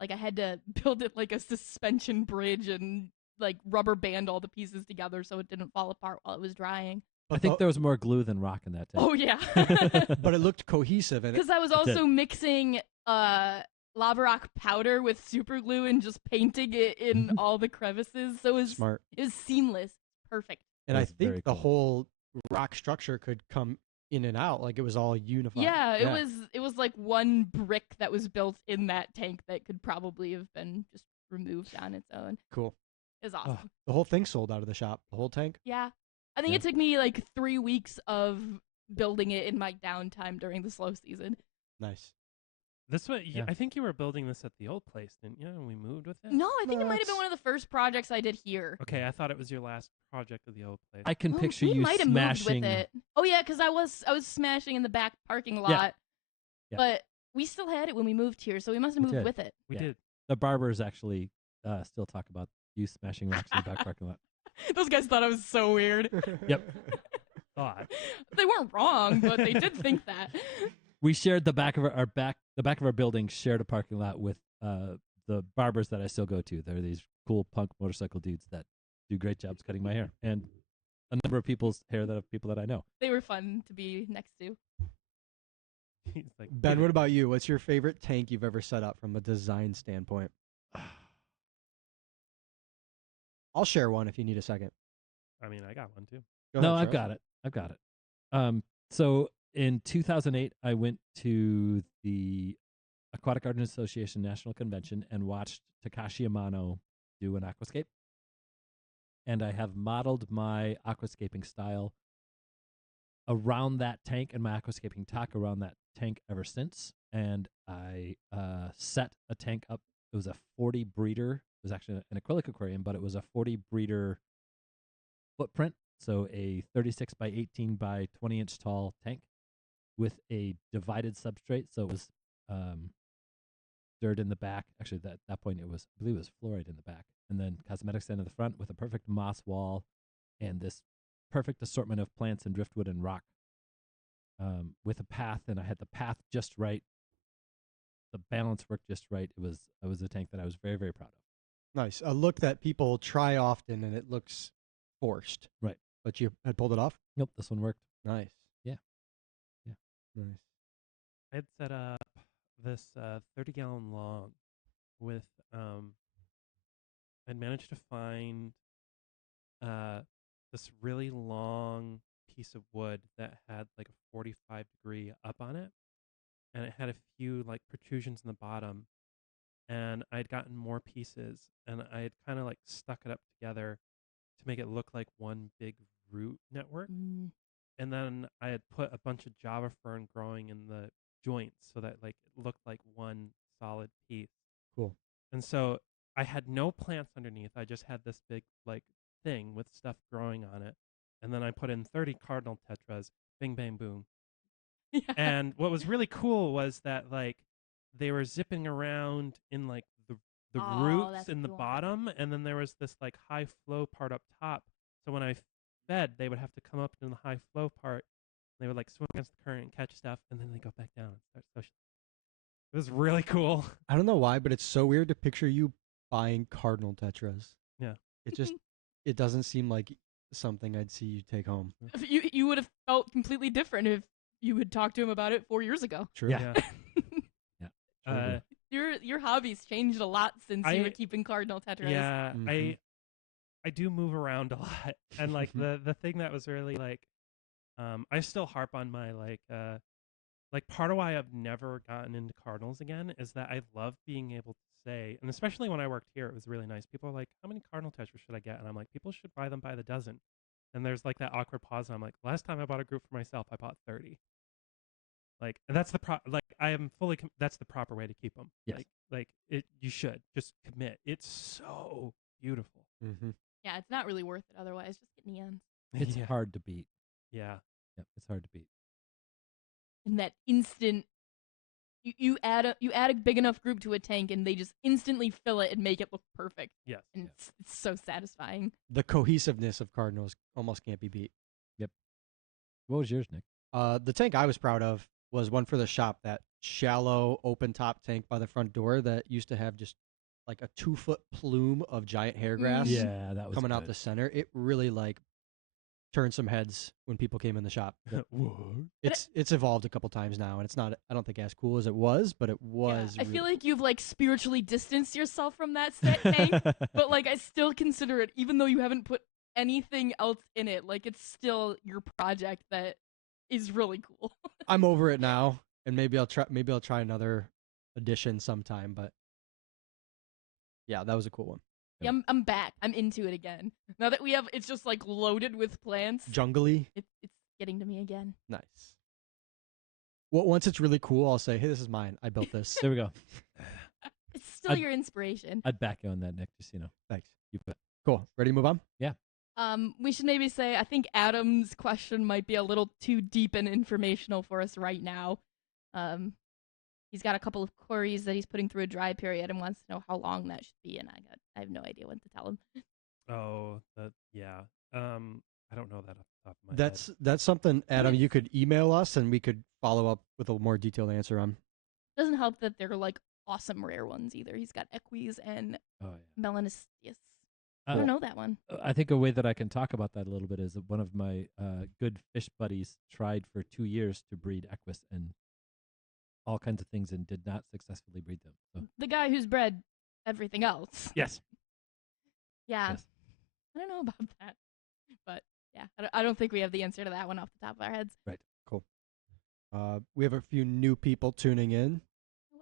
Like I had to build it like a suspension bridge and like rubber band all the pieces together so it didn't fall apart while it was drying. I think there was more glue than rock in that tank. Oh yeah. but it looked cohesive and Because I was also mixing lava rock powder with super glue and just painting it in all the crevices. So it was smart. It was seamless. Perfect. And I That's very think the cool. whole rock structure could come in and out, like it was all unified. Yeah, it was like one brick that was built in that tank that could probably have been just removed on its own. Cool. It was awesome. The whole thing sold out of the shop. The whole tank. Yeah. I think Yeah. it took me like 3 weeks of building it in my downtime during the slow season. Nice. This one, Yeah. I think you were building this at the old place, didn't you? And we moved with it. No, I think No, it might have been it's- one of the first projects I did here. Okay, I thought it was your last project of the old place. I can Well, picture we you might have smashing. moved with it. Oh yeah, because I was smashing in the back parking lot. Yeah. But we still had it when we moved here, so we must have We moved did. with it. we Yeah. did. The barbers actually still talk about you smashing rocks in the back parking lot. Those guys thought I was so weird. Yep. Thought. They weren't wrong, but they did think that. We shared the back of the back of our building shared a parking lot with the barbers that I still go to. They're these cool punk motorcycle dudes that do great jobs cutting my hair and a number of people's hair that of people that I know. They were fun to be next to. He's like, Ben, what about you? What's your favorite tank you've ever set up from a design standpoint? I'll share one if you need a second. I mean, I got one too. Go No, ahead, I've Charles. got it. So in 2008, I went to the Aquatic Garden Association National Convention and watched Takashi Amano do an aquascape. And I have modeled my aquascaping style around that tank and my aquascaping talk around that tank ever since. And I set a tank up. It was a 40 breeder. It was actually an acrylic aquarium, but it was a 40 breeder footprint. So a 36 by 18 by 20 inch tall tank with a divided substrate. So it was dirt in the back. Actually, at that point, I believe it was fluoride in the back. And then cosmetic sand in the front with a perfect moss wall and this perfect assortment of plants and driftwood and rock with a path. And I had the path just right. The balance worked just right. It was a tank that I was very, very proud of. Nice. A look that people try often and it looks forced. Right. But you had pulled it off? Nope, this one worked. Nice. Yeah. Nice. I had set up this 30-gallon log with I'd managed to find this really long piece of wood that had like a 45-degree up on it, and it had a few like protrusions in the bottom, and I'd gotten more pieces, and I had kind of like stuck it up together to make it look like one big root network. And then I had put a bunch of Java fern growing in the joints so that like it looked like one solid piece. Cool. And so I had no plants underneath. I just had this big like thing with stuff growing on it. And then I put in 30 cardinal tetras, bing bang boom. Yeah. And what was really cool was that like they were zipping around in like the Oh, roots that's in the cool. bottom, and then there was this like high flow part up top. So when I fed, they would have to come up in the high flow part. They would like swim against the current and catch stuff, and then they go back down and start socializing. It was really cool. I don't know why, but it's so weird to picture you buying cardinal tetras. Yeah. It just it doesn't seem like something I'd see you take home. You would have felt completely different if you had talked to him about it 4 years ago. True. Yeah. Uh, Your hobbies changed a lot since you I- were keeping cardinal tetras. yeah, Mhm. I do move around a lot, and like the thing that was really like, I still harp on my like part of why I've never gotten into cardinals again is that I love being able to say, and especially when I worked here, it was really nice. People are like, "How many cardinal tetras should I get?" And I'm like, "People should buy them by the dozen." And there's like that awkward pause, and I'm like, "Last time I bought a group for myself, I bought 30." Like, and that's I am fully that's the proper way to keep them. Yes. Like it, you should just commit. It's so beautiful. Mm-hmm. Yeah, it's not really worth it otherwise. Just get neons. It's yeah. hard to beat. Yeah. Yep, it's hard to beat. And that instant, you add a big enough group to a tank, and they just instantly fill it and make it look perfect. Yes. And it's so satisfying. The cohesiveness of cardinals almost can't be beat. What was yours, Nick? The tank I was proud of was one for the shop that shallow open top tank by the front door that used to have just like a 2-foot plume of giant hair grass Yeah, that was coming out good. the center. It really like turned some heads when people came in the shop. But it's evolved a couple times now, and it's not, I don't think, as cool as it was, but it was. I really feel like cool. you've like spiritually distanced yourself from that set tank, but like I still consider it, even though you haven't put anything else in it, like it's still your project that is really cool. I'm over it now, and maybe I'll try another edition sometime. But yeah, that was a cool one. Yeah, I'm back. I'm into it again. Now that we have, it's just like loaded with plants. Jungly, It's getting to me again. nice. Well, once it's really cool, I'll say, "Hey, this is mine. I built this." There we go. It's still I'd- your inspiration. I'd back you on that, Nick. Just Thanks. you bet. Cool. Ready to move on? We should maybe say I think Adam's question might be a little too deep and informational for us right now. He's got a couple of queries that he's putting through a dry period and wants to know how long that should be, and I have no idea what to tell him. Oh, yeah. I don't know that off the top of my head. That's something, Adam. You could email us, and we could follow up with a more detailed answer on. Doesn't help that they're like awesome rare ones either. He's got equies and Oh melanosteus. yeah. I don't know that one. I think a way that I can talk about that a little bit is that one of my good fish buddies tried for 2 years to breed equus and all kinds of things and did not successfully breed them. So, The guy who's bred everything else. yes. Yeah. Yes. I don't know about that. But yeah, I don't think we have the answer to that one off the top of our heads. Cool. We have a few new people tuning in.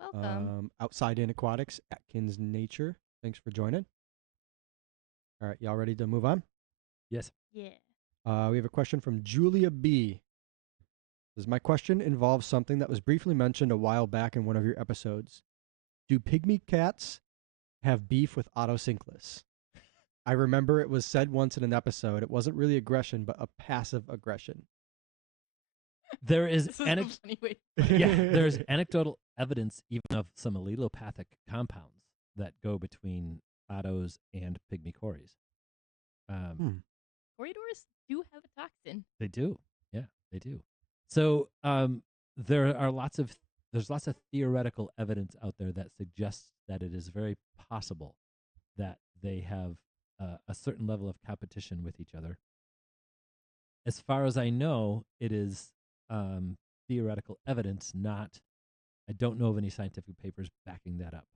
Welcome. Outside in Aquatics, Atkins Nature. Thanks for joining. All right, y'all ready to move on? Yes. Yeah. We have a question from Julia B. Says, my question involves something that was briefly mentioned a while back in one of your episodes. Do pygmy cats have beef with autosynclus? I remember it was said once in an episode. It wasn't really aggression, but a passive aggression. There is This is a funny way. yeah, there's anecdotal evidence even of some allelopathic compounds that go between ottos and pygmy cories. Corridors do have a toxin. They do. Yeah, they do. So there's lots of theoretical evidence out there that suggests that it is very possible that they have a certain level of competition with each other. As far as I know, it is theoretical evidence, not. I don't know of any scientific papers backing that up.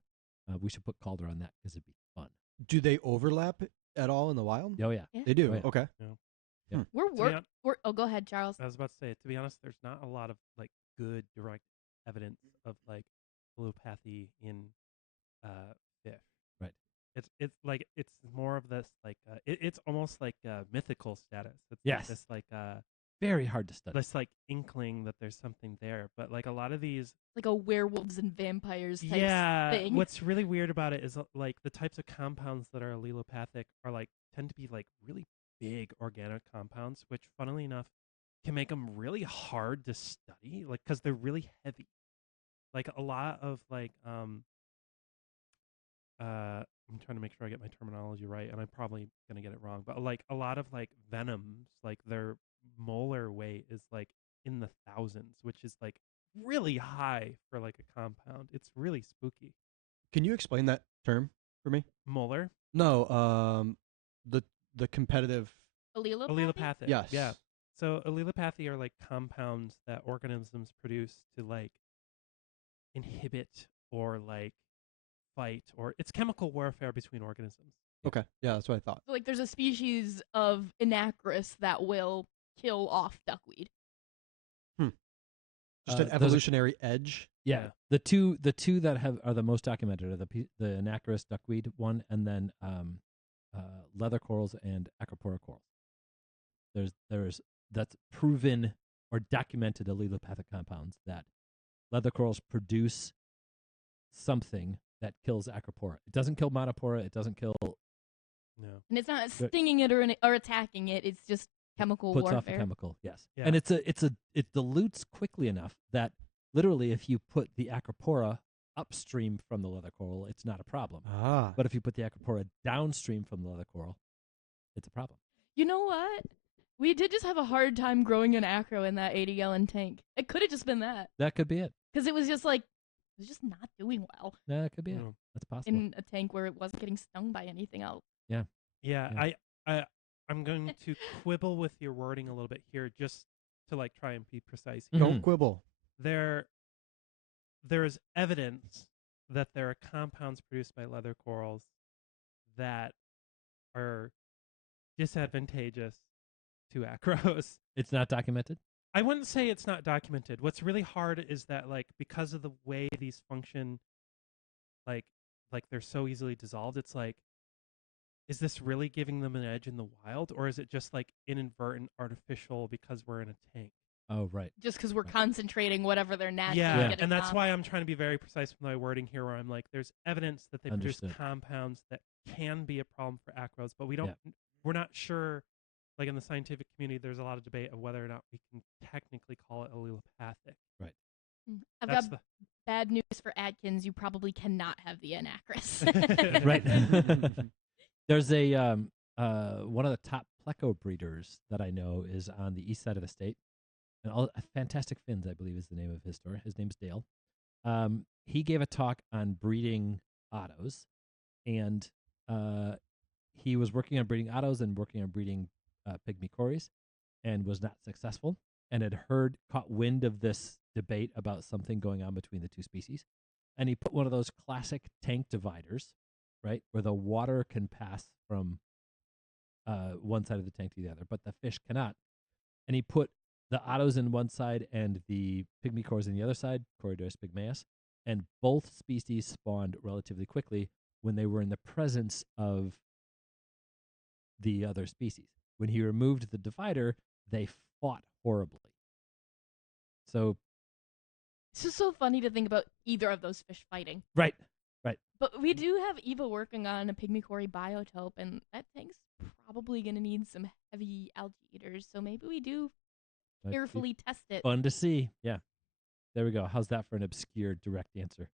We should put Calder on that because it'd be fun. Do they overlap at all in the wild? Oh yeah. They do. Oh, yeah. Okay. Oh, go ahead, Charles. I was about to say, to be honest, there's not a lot of like good direct evidence of like allelopathy in fish. Right. It's like it's more of this like it's almost like mythical status. It's Yes. this like Very hard to study. this like inkling that there's something there. But like a lot of these, Like a werewolves and vampires type thing. what's really weird about it is like the types of compounds that are allelopathic are like tend to be like really big organic compounds, which funnily enough can make them really hard to study, like because they're really heavy. Like a lot of like I'm trying to make sure I get my terminology right, and I'm probably gonna get it wrong, but like a lot of like venoms, like their molar weight is like in the thousands, which is like really high for like a compound. It's really spooky. Can you explain that term for me? Molar, No. The competitive. Allelopathy? allelopathic. Yes. Yeah. So allelopathy are like compounds that organisms produce to like inhibit or like fight, or it's chemical warfare between organisms. Okay. Yeah, that's what I thought. So, like, there's a species of Anacris that will kill off duckweed. Just an There's a- evolutionary edge. Yeah, the two that are the most documented are the Anacris duckweed one, and then leather corals and acropora corals. That's proven or documented allelopathic compounds that leather corals produce something that kills acropora. It doesn't kill monopora. It doesn't kill. No. And it's not Good. stinging it or attacking it. It's just chemical Puts warfare. off a chemical. Yes, Yeah. and it dilutes quickly enough that literally, if you put the acropora upstream from the leather coral, it's not a problem. Ah. But if you put the acropora downstream from the leather coral, it's a problem. You know what? We did just have a hard time growing an acro in that 80-gallon tank. It could have just been that. That could be it. because it was just like it was just not doing well No, that could be it. Mm. That's possible. in a tank where it wasn't getting stung by anything else. Yeah, Yeah. I'm going to quibble with your wording a little bit here, just to like try and be precise. Mhm. Don't quibble. There is evidence that there are compounds produced by leather corals that are disadvantageous to acros. It's not documented. I wouldn't say it's not documented. What's really hard is that like because of the way these function, like they're so easily dissolved, it's like, is this really giving them an edge in the wild, or is it just like inadvertent artificial because we're in a tank? Oh, right. Just because we're Right. concentrating whatever they're naturally Yeah, getting and that's off. why I'm trying to be very precise with my wording here, where I'm like, there's evidence that they produce Understood. compounds that can be a problem for acros, but we're not sure. Like in the scientific community, there's a lot of debate of whether or not we can technically call it allelopathic. I've That's got bad news for Adkins. You probably cannot have the anacris. Right. There's a one of the top pleco breeders that I know is on the east side of the state, and Fantastic Fins, I believe, is the name of his store. His name's Dale. He gave a talk on breeding ottos, and he was working on breeding ottos and working on breeding pygmy cories, and was not successful. And had caught wind of this debate about something going on between the two species, and he put one of those classic tank dividers, right, where the water can pass from one side of the tank to the other, but the fish cannot. And he put the ottos in one side and the pygmy cories in the other side, Corydoras pygmaeus, and both species spawned relatively quickly when they were in the presence of the other species. When he removed the divider, they fought horribly. So, It's just so funny to think about either of those fish fighting. right. But we do have Eva working on a pygmy cory biotope, and that tank's probably going to need some heavy algae eaters. So maybe we do Might be carefully test it. fun to see. Yeah. There we go. How's that for an obscure direct answer?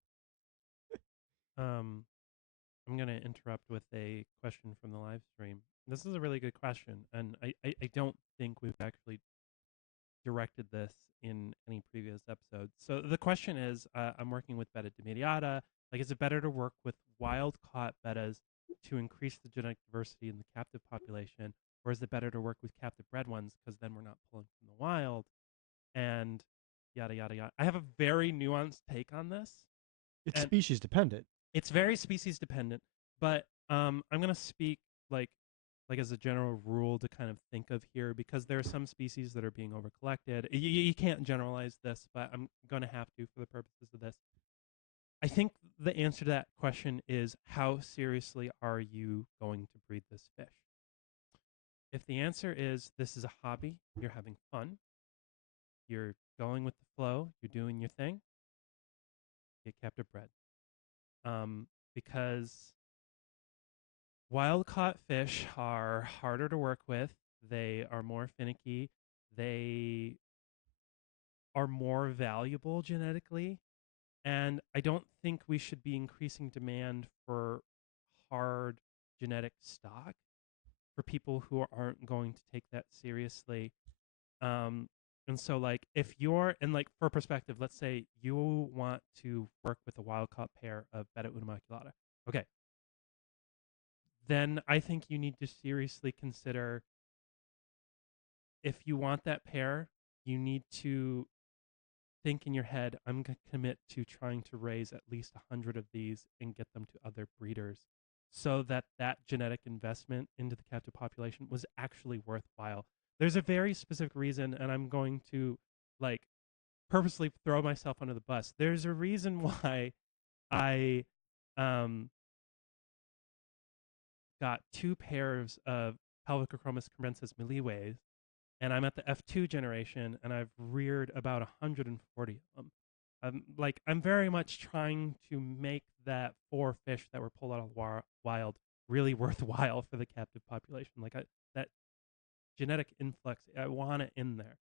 I'm going to interrupt with a question from the live stream. This is a really good question, and I don't think we've actually directed this in any previous episodes. So the question is, I'm working with betta demediata. Like, is it better to work with wild-caught bettas to increase the genetic diversity in the captive population, or is it better to work with captive-bred ones because then we're not pulling from the wild? And yada, yada, yada. I have a very nuanced take on this. It's And- species dependent. It's very species dependent, but I'm going to speak like as a general rule to kind of think of here, because there are some species that are being overcollected. You can't generalize this, but I'm going to have to for the purposes of this. I think the answer to that question is, how seriously are you going to breed this fish? If the answer is this is a hobby, you're having fun, you're going with the flow, you're doing your thing, get captive bred. Because wild-caught fish are harder to work with, they are more finicky, they are more valuable genetically, and I don't think we should be increasing demand for hard genetic stock for people who aren't going to take that seriously. And so, like, if you're, and like, for perspective, let's say you want to work with a wild-caught pair of Betta unimaculata. Okay. Then I think you need to seriously consider, if you want that pair, you need to think in your head, I'm going to commit to trying to raise at least 100 of these and get them to other breeders, so that genetic investment into the captive population was actually worthwhile. There's a very specific reason, and I'm going to like purposely throw myself under the bus. There's a reason why I got 2 pairs of Pelvicochromis cambrensis miliwes, and I'm at the F2 generation, and I've reared about 140 of them. I'm very much trying to make that 4 fish that were pulled out of the wild really worthwhile for the captive population. That genetic influx, I want it in there.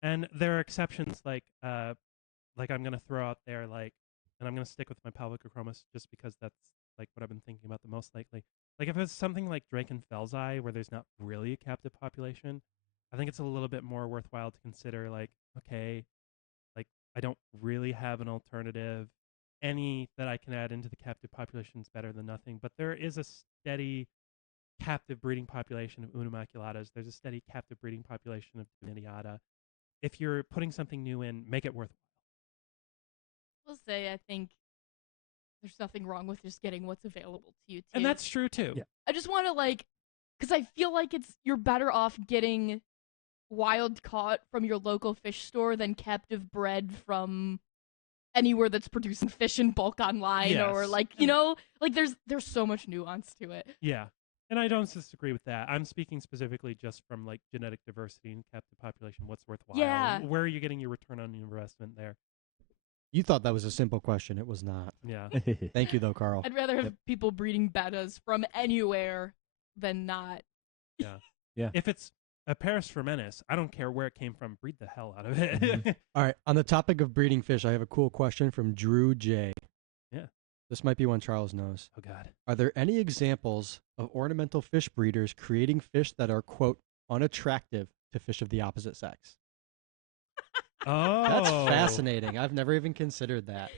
And there are exceptions, like I'm going to throw out there, and I'm going to stick with my Pelvicochromis just because that's like what I've been thinking about the most lately. Like, if it's something like Drakenfelsii, where there's not really a captive population, I think it's a little bit more worthwhile to consider, like, okay, like, I don't really have an alternative. Any that I can add into the captive population is better than nothing. But there is a steady captive breeding population of Unimaculatas. There's a steady captive breeding population of Dunidiata. If you're putting something new in, make it worthwhile. We'll say I think there's nothing wrong with just getting what's available to you too. And that's true too. Yeah. I just want to because I feel like you're better off getting wild caught from your local fish store than captive bred from anywhere that's producing fish in bulk online or Yes. there's so much nuance to it. Yeah. And I don't disagree with that. I'm speaking specifically just from like genetic diversity and captive population. What's worthwhile? Yeah. Where are you getting your return on investment there? You thought that was a simple question. It was not. Yeah. Thank you, though, Carl. I'd rather have people breeding bettas from anywhere than not. Yeah. Yeah. If it's a Paris fermentis, I don't care where it came from. Breed the hell out of it. Mhm. All right. On the topic of breeding fish, I have a cool question from Drew J. Yeah. This might be one Charles knows. Oh, God. Are there any examples of ornamental fish breeders creating fish that are, quote, unattractive to fish of the opposite sex? Oh. That's fascinating. I've never even considered that.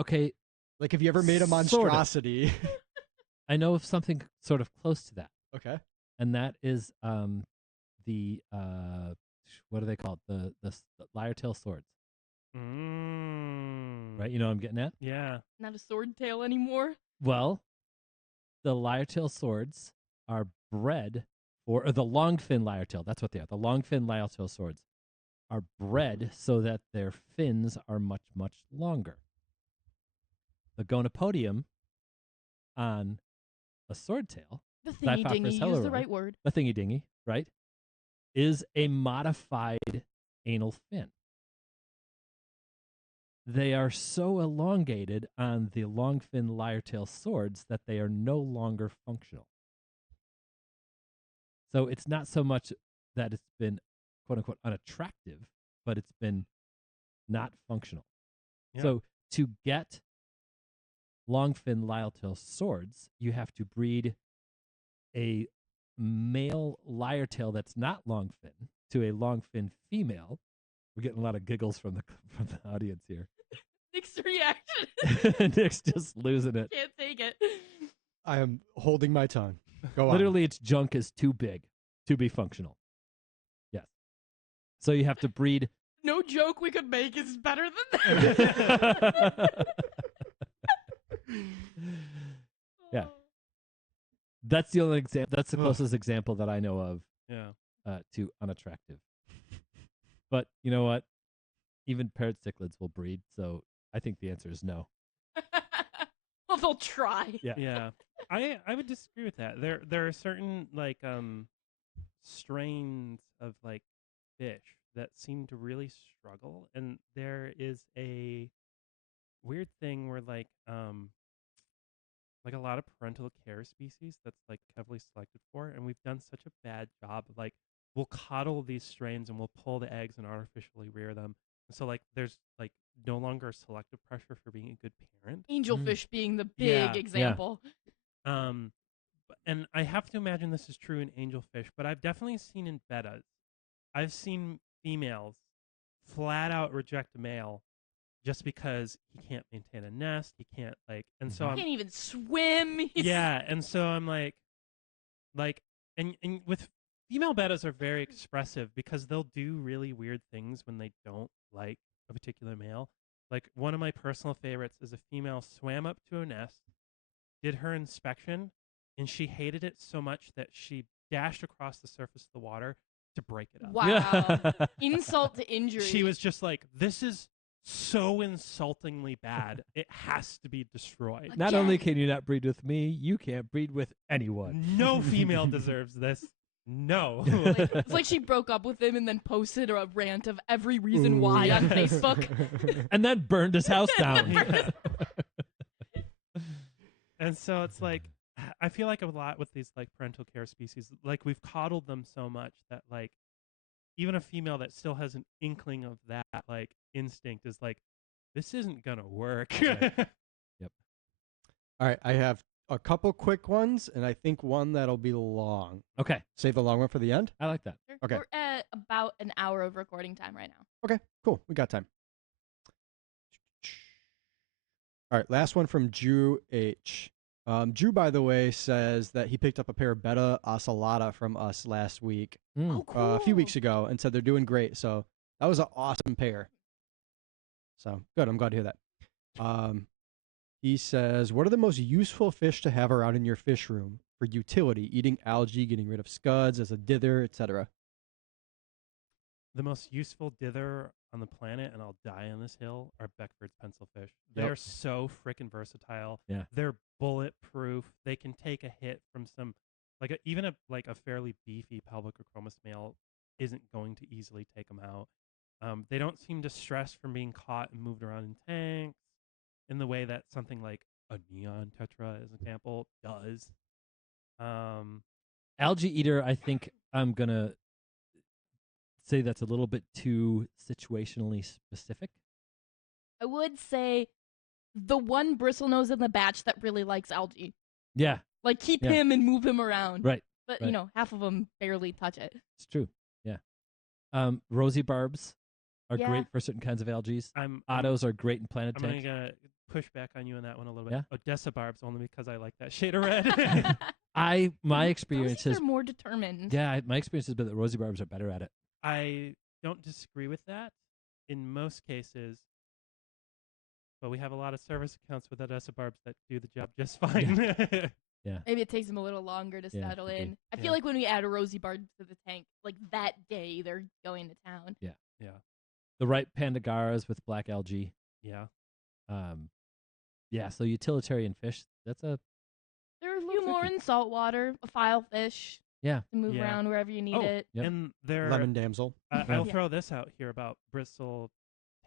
Okay, Like, have you ever made a Sort of. monstrosity? I know of something sort of close to that, Okay. and that is the what are they called? The lyre-tail swords, Mm. right? You know what I'm getting at? Yeah. Not a sword tail anymore. Well, the lyre-tail swords are bred for, or the long-fin lyre-tail, that's what they are. The long-fin lyre-tail swords are bred so that their fins are much, much longer. The gonopodium on a swordtail, The thingy Diphophoros dingy, use the helleroy. right word. the thingy dingy, right, is a modified anal fin. They are so elongated on the long fin lyre-tail swords that they are no longer functional. So it's not so much that it's been quote unquote unattractive, but it's been not functional. Yeah. So to get long fin lyre-tail swords, you have to breed a male lyre-tail that's not long fin to a long fin female. We're getting a lot of giggles from the audience here. Nick's reaction. Nick's just losing it. Can't take it. I am holding my tongue. Go on. Literally, its junk is too big to be functional. Yes. So you have to breed. No joke we could make is better than that. Yeah. That's the only example. That's the Ugh. closest example that I know of Yeah. to unattractive. But you know what? Even parrot cichlids will breed, so I think the answer is no. Well, they'll try. Yeah. Yeah. I would disagree with that. There are certain like strains of like fish that seem to really struggle, and there is a weird thing where like a lot of parental care species that's like heavily selected for, and we've done such a bad job of like we'll coddle these strains and we'll pull the eggs and artificially rear them. And so like there's like no longer selective pressure for being a good parent. Angelfish being the big Yeah. example. And I have to imagine this is true in angelfish, but I've definitely seen in bettas. I've seen females flat out reject a male just because he can't maintain a nest. He can't like, and so Can't even swim. yeah, and so I'm like, and with female bettas are very expressive because they'll do really weird things when they don't like a particular male. Like one of my personal favorites is a female swam up to a nest, did her inspection, and she hated it so much that she dashed across the surface of the water to break it up. Wow. Insult to injury. She was just like, this is so insultingly bad. It has to be destroyed. Not Again. only can you not breed with me, you can't breed with anyone. No female deserves this. No. It's like she broke up with him and then posted a rant of every reason why on Facebook. And then burned his house down. And so it's like, I feel like a lot with these like parental care species, like we've coddled them so much that like even a female that still has an inkling of that like instinct is like, this isn't gonna work. Right. All right. I have a couple quick ones, and I think one that'll be long. Okay, Save the long one for the end? I like that. Okay. We're at about an hour of recording time right now. Okay, cool. We got time. All right, last one from Drew H. Drew, by the way, says that he picked up a pair of Betta Ocelata from us last week, Oh, cool. a few weeks ago, and said they're doing great. So that was an awesome pair. So good. I'm glad to hear that. He says, what are the most useful fish to have around in your fish room for utility, eating algae, getting rid of scuds as a dither, etc.? The most useful dither on the planet, and I'll die on this hill, are Beckford's pencilfish. They Yep. are so freaking versatile. Yeah. They're bulletproof. They can take a hit from some, even a fairly beefy pelvic or chromis male isn't going to easily take them out. They don't seem to stress from being caught and moved around in tanks in the way that something like a neon tetra, as an example, does. Algae eater, I think I'm going to say that's a little bit too situationally specific. I would say the one bristlenose in the batch that really likes algae. Yeah, Like, keep Yeah. him and move him around. right. But, right. half of them barely touch it. It's true. Yeah. Rosy barbs are Yeah. great for certain kinds of algae. I'm Ottos are great in planet I'm tanks. gonna push back on you on that one a little Yeah? bit. Odessa barbs, only because I like that shade of red. My experience Rosies has are more determined. my experience has been that rosy barbs are better at it. I don't disagree with that in most cases, but we have a lot of service accounts with Odessa barbs that do the job just fine. Maybe it takes them a little longer to Yeah, settle could be. in. I Yeah. feel like when we add a rosy barb to the tank, like that day they're going to town. Yeah. The right pandagaras with black algae. Yeah. So utilitarian fish. That's a There are a little few more tricky. in saltwater, a file fish Yeah. to move Yeah. around wherever you need Oh, it. Yep. And they're Lemon damsel. I'll Yeah. throw this out here about bristle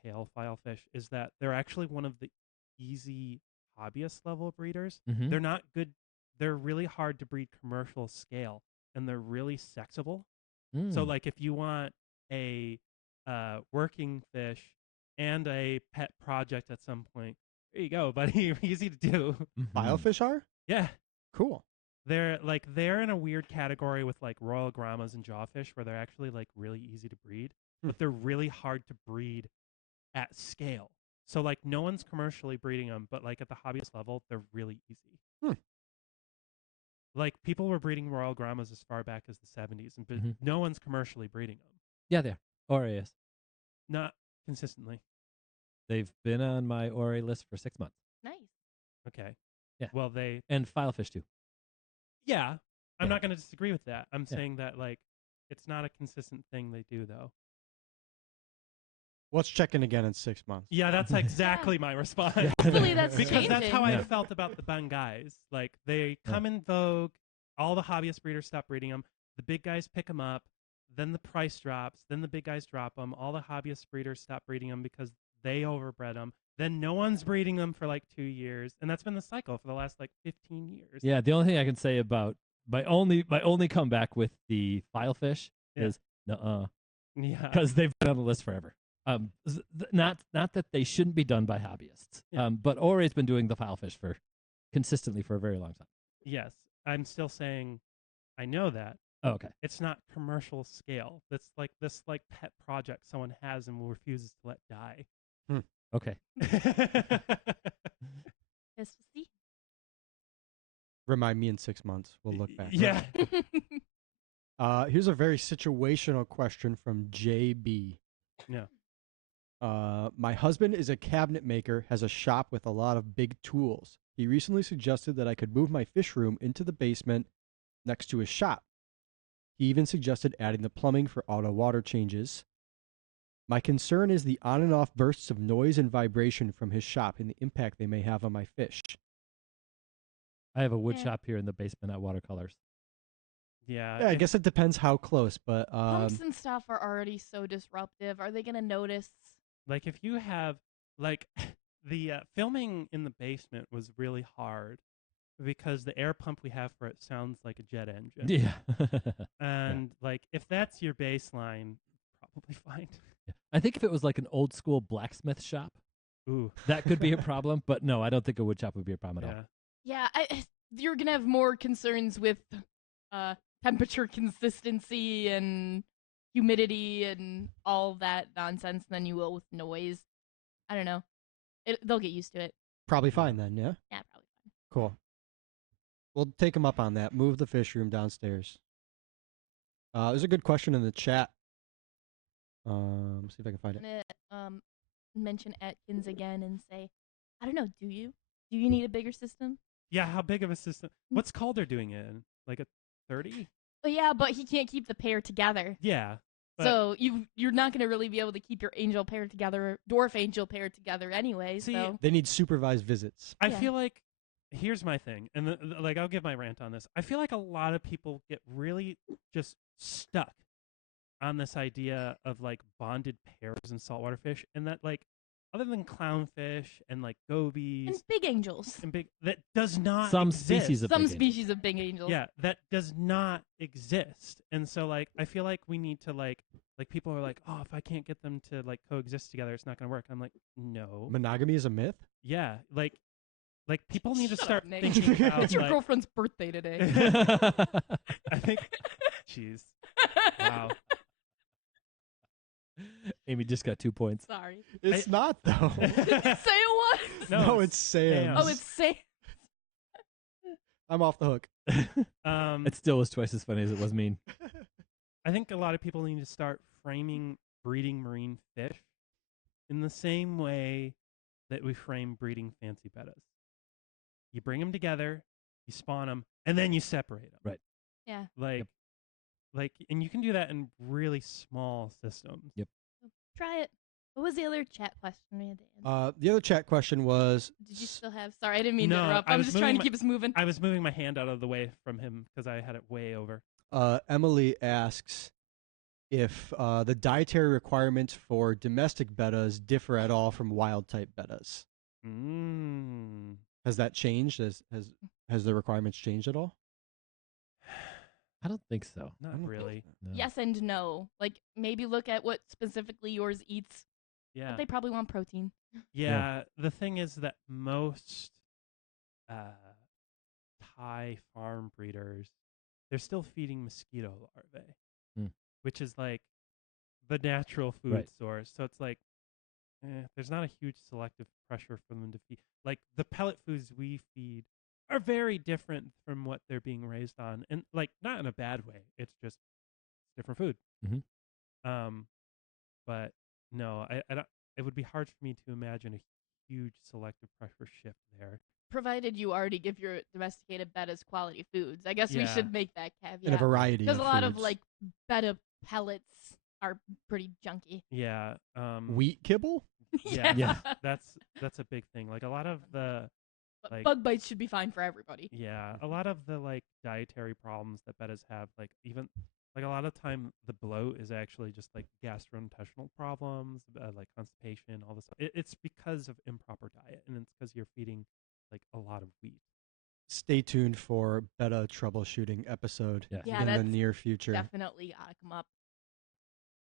tail filefish is that they're actually one of the easy hobbyist level breeders. Mhm. They're not good. They're really hard to breed commercial scale, and they're really sexable. So, Mm. if you want a working fish and a pet project at some point, there you go, buddy. Easy to do. Mhm. Filefish are? Yeah. Cool. They're in a weird category with royal grammas and jawfish where they're actually really easy to breed, but they're really hard to breed at scale. So no one's commercially breeding them, but at the hobbyist level, they're really easy. People were breeding royal grammas as far back as the 70s, but Mhm. no one's commercially breeding them. Yeah, they are. Aureus. Not consistently. They've been on my Ore list for 6 months. Nice. Okay. Yeah. Well, And filefish too. yeah. I'm Yeah. not going to disagree with that. I'm Yeah. saying that it's not a consistent thing they do though. Let's check in again in 6 months. Yeah, that's exactly my response. Hopefully that's because that's how changing. I felt about the bun guys. They come in vogue. All the hobbyist breeders stop breeding them. The big guys pick them up. Then the price drops. Then the big guys drop them. All the hobbyist breeders stop breeding them because they overbred them. Then no one's breeding them for 2 years, and that's been the cycle for the last 15 years. Yeah, the only thing I can say about my only comeback with the filefish Yeah. is nuh-uh, Yeah. because they've been on the list forever. Not that they shouldn't be done by hobbyists. Yeah. But Ore's been doing the filefish consistently for a very long time. Yes, I'm still saying, I know that. Oh, okay. It's not commercial scale. That's this pet project someone has and refuses to let die. Okay. Yes, we'll see. Remind me in 6 months. We'll look back. Yeah. Here's a very situational question from JB. Yeah. My husband is a cabinet maker, has a shop with a lot of big tools. He recently suggested that I could move my fish room into the basement next to his shop. He even suggested adding the plumbing for auto water changes. My concern is the on and off bursts of noise and vibration from his shop and the impact they may have on my fish. I have a wood Yeah. shop here in the basement at Watercolors. Yeah. Yeah, I guess it depends how close, but Pumps and stuff are already so disruptive. Are they going to notice? if you have the filming in the basement was really hard because the air pump we have for it sounds like a jet engine. Yeah. And if that's your baseline, probably fine. I think if it was like an old school blacksmith shop, Ooh. that could be a problem. But no, I don't think a wood shop would be a problem at all. Yeah. Yeah, you're going to have more concerns with temperature consistency and humidity and all that nonsense than you will with noise. I don't know. They'll get used to it. Probably fine then, yeah? Yeah, probably fine. Cool. We'll take him up on that. Move the fish room downstairs. There's a good question in the chat. See if I can find I'm it. gonna mention Atkins again and say, I don't know, do you? Do you need a bigger system? Yeah, how big of a system? What's Calder doing it in? Like a 30? Oh yeah, but he can't keep the pair together. Yeah. But So you're not gonna really be able to keep your angel pair together, dwarf angel pair together anyway. See, so They need supervised visits. I Yeah. feel like here's my thing, and like I'll give my rant on this. I feel like a lot of people get really just stuck on this idea of like bonded pairs in saltwater fish, and that like other than clownfish and like gobies and big angels. and big, that does not Some exist. species of Some big angels. species of big angels. Yeah, that does not exist. And so like I feel like we need to like people are like, oh, if I can't get them to like coexist together, it's not gonna work. I'm like, no. Monogamy is a myth? Yeah, like people need to Shut start up, Nick. thinking about It's your like, girlfriend's birthday today. I think jeez. Wow. Amy just got 2 points. Sorry. It's not, though. Did you say it was? No, it's Sam. Oh, it's Sam. I'm off the hook. It still was twice as funny as it was mean. I think a lot of people need to start framing breeding marine fish in the same way that we frame breeding fancy bettas. You bring them together, you spawn them, and then you separate them. Right. Yeah. Like, and you can do that in really small systems. Yep. Try it. What was the other chat question we had to answer? The other chat question was... Did you still have? Sorry, I didn't mean to No, interrupt. I I'm was just trying to moving keep us moving. I was moving my hand out of the way from him because I had it way over. Emily asks if the dietary requirements for domestic bettas differ at all from wild-type bettas. Mm. Has that changed? Has the requirements changed at all? I don't think so. Not don't really. No. Yes and no. Like maybe look at what specifically yours eats. Yeah. But they probably want protein. Yeah, the thing is that most Thai farm breeders, they're still feeding mosquito larvae, Mm. which is like the natural food Right. source. So it's like, there's not a huge selective pressure for them to feed. Like the pellet foods we feed are very different from what they're being raised on, and like not in a bad way. It's just different food. Mhm. But no, I don't. It would be hard for me to imagine a huge selective pressure shift there. Provided you already give your domesticated bettas quality foods. I guess we Yeah. should make that caveat. In a variety Because of a lot of foods. like betta pellets are pretty junky. Yeah. Wheat kibble? Yeah. Yeah. That's a big thing. Like a lot of the But like- bug bites should be fine for everybody. a lot of the like dietary problems that bettas have, like even like a lot of time the bloat is actually just like gastrointestinal problems, like constipation, all this. It's because of improper diet, and it's because you're feeding like a lot of wheat. Stay tuned for betta troubleshooting episode Yes. Yeah, in the that's near future. definitely gotta come up.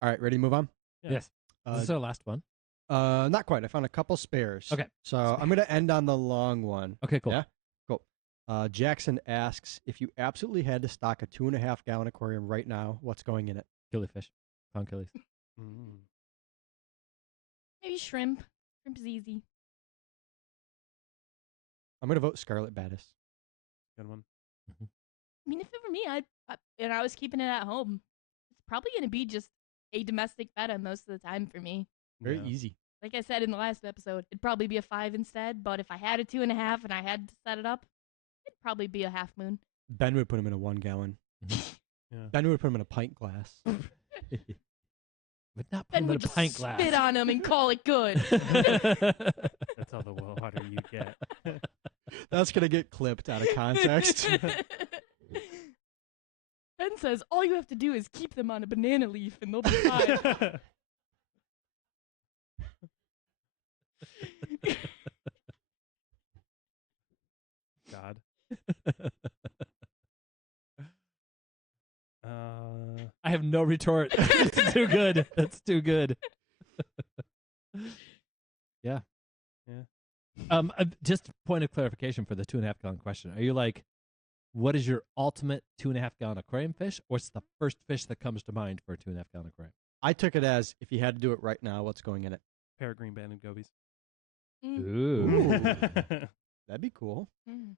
All right, ready to move on? Yeah. Yes. This is our last one. Not quite. I found a couple spares. Okay. So I'm going to end on the long one. Okay, cool. Yeah? Cool. Jackson asks, if you absolutely had to stock a 2.5 gallon aquarium right now, what's going in it? Killifish. Pound killies. Mm. Maybe shrimp. Shrimp's easy. I'm going to vote Scarlet Baddis. Good one. I mean, if it were me, and I was keeping it at home, it's probably gonna be just a domestic betta most of the time for me. Very Yeah. easy. Like I said in the last episode, it'd probably be a 5 instead. But if I had a 2.5 and I had to set it up, it'd probably be a half moon. Ben would put him in a 1 gallon. Yeah. Ben would put him in a pint glass. Would not put Then them we in a just pint glass. spit on them and call it good. That's all the water you get. That's going to get clipped out of context. Ben says all you have to do is keep them on a banana leaf and they'll be fine. God. I have no retort. It's too good. That's too good. Yeah. Yeah. Just point of clarification for the 2.5 gallon question. Are you like, what is your ultimate 2.5 gallon aquarium fish? Or what's the first fish that comes to mind for a 2.5 gallon aquarium? I took it as, if you had to do it right now, what's going in it? Peregrine banded gobies. Mm. Ooh. That'd be cool. Mm.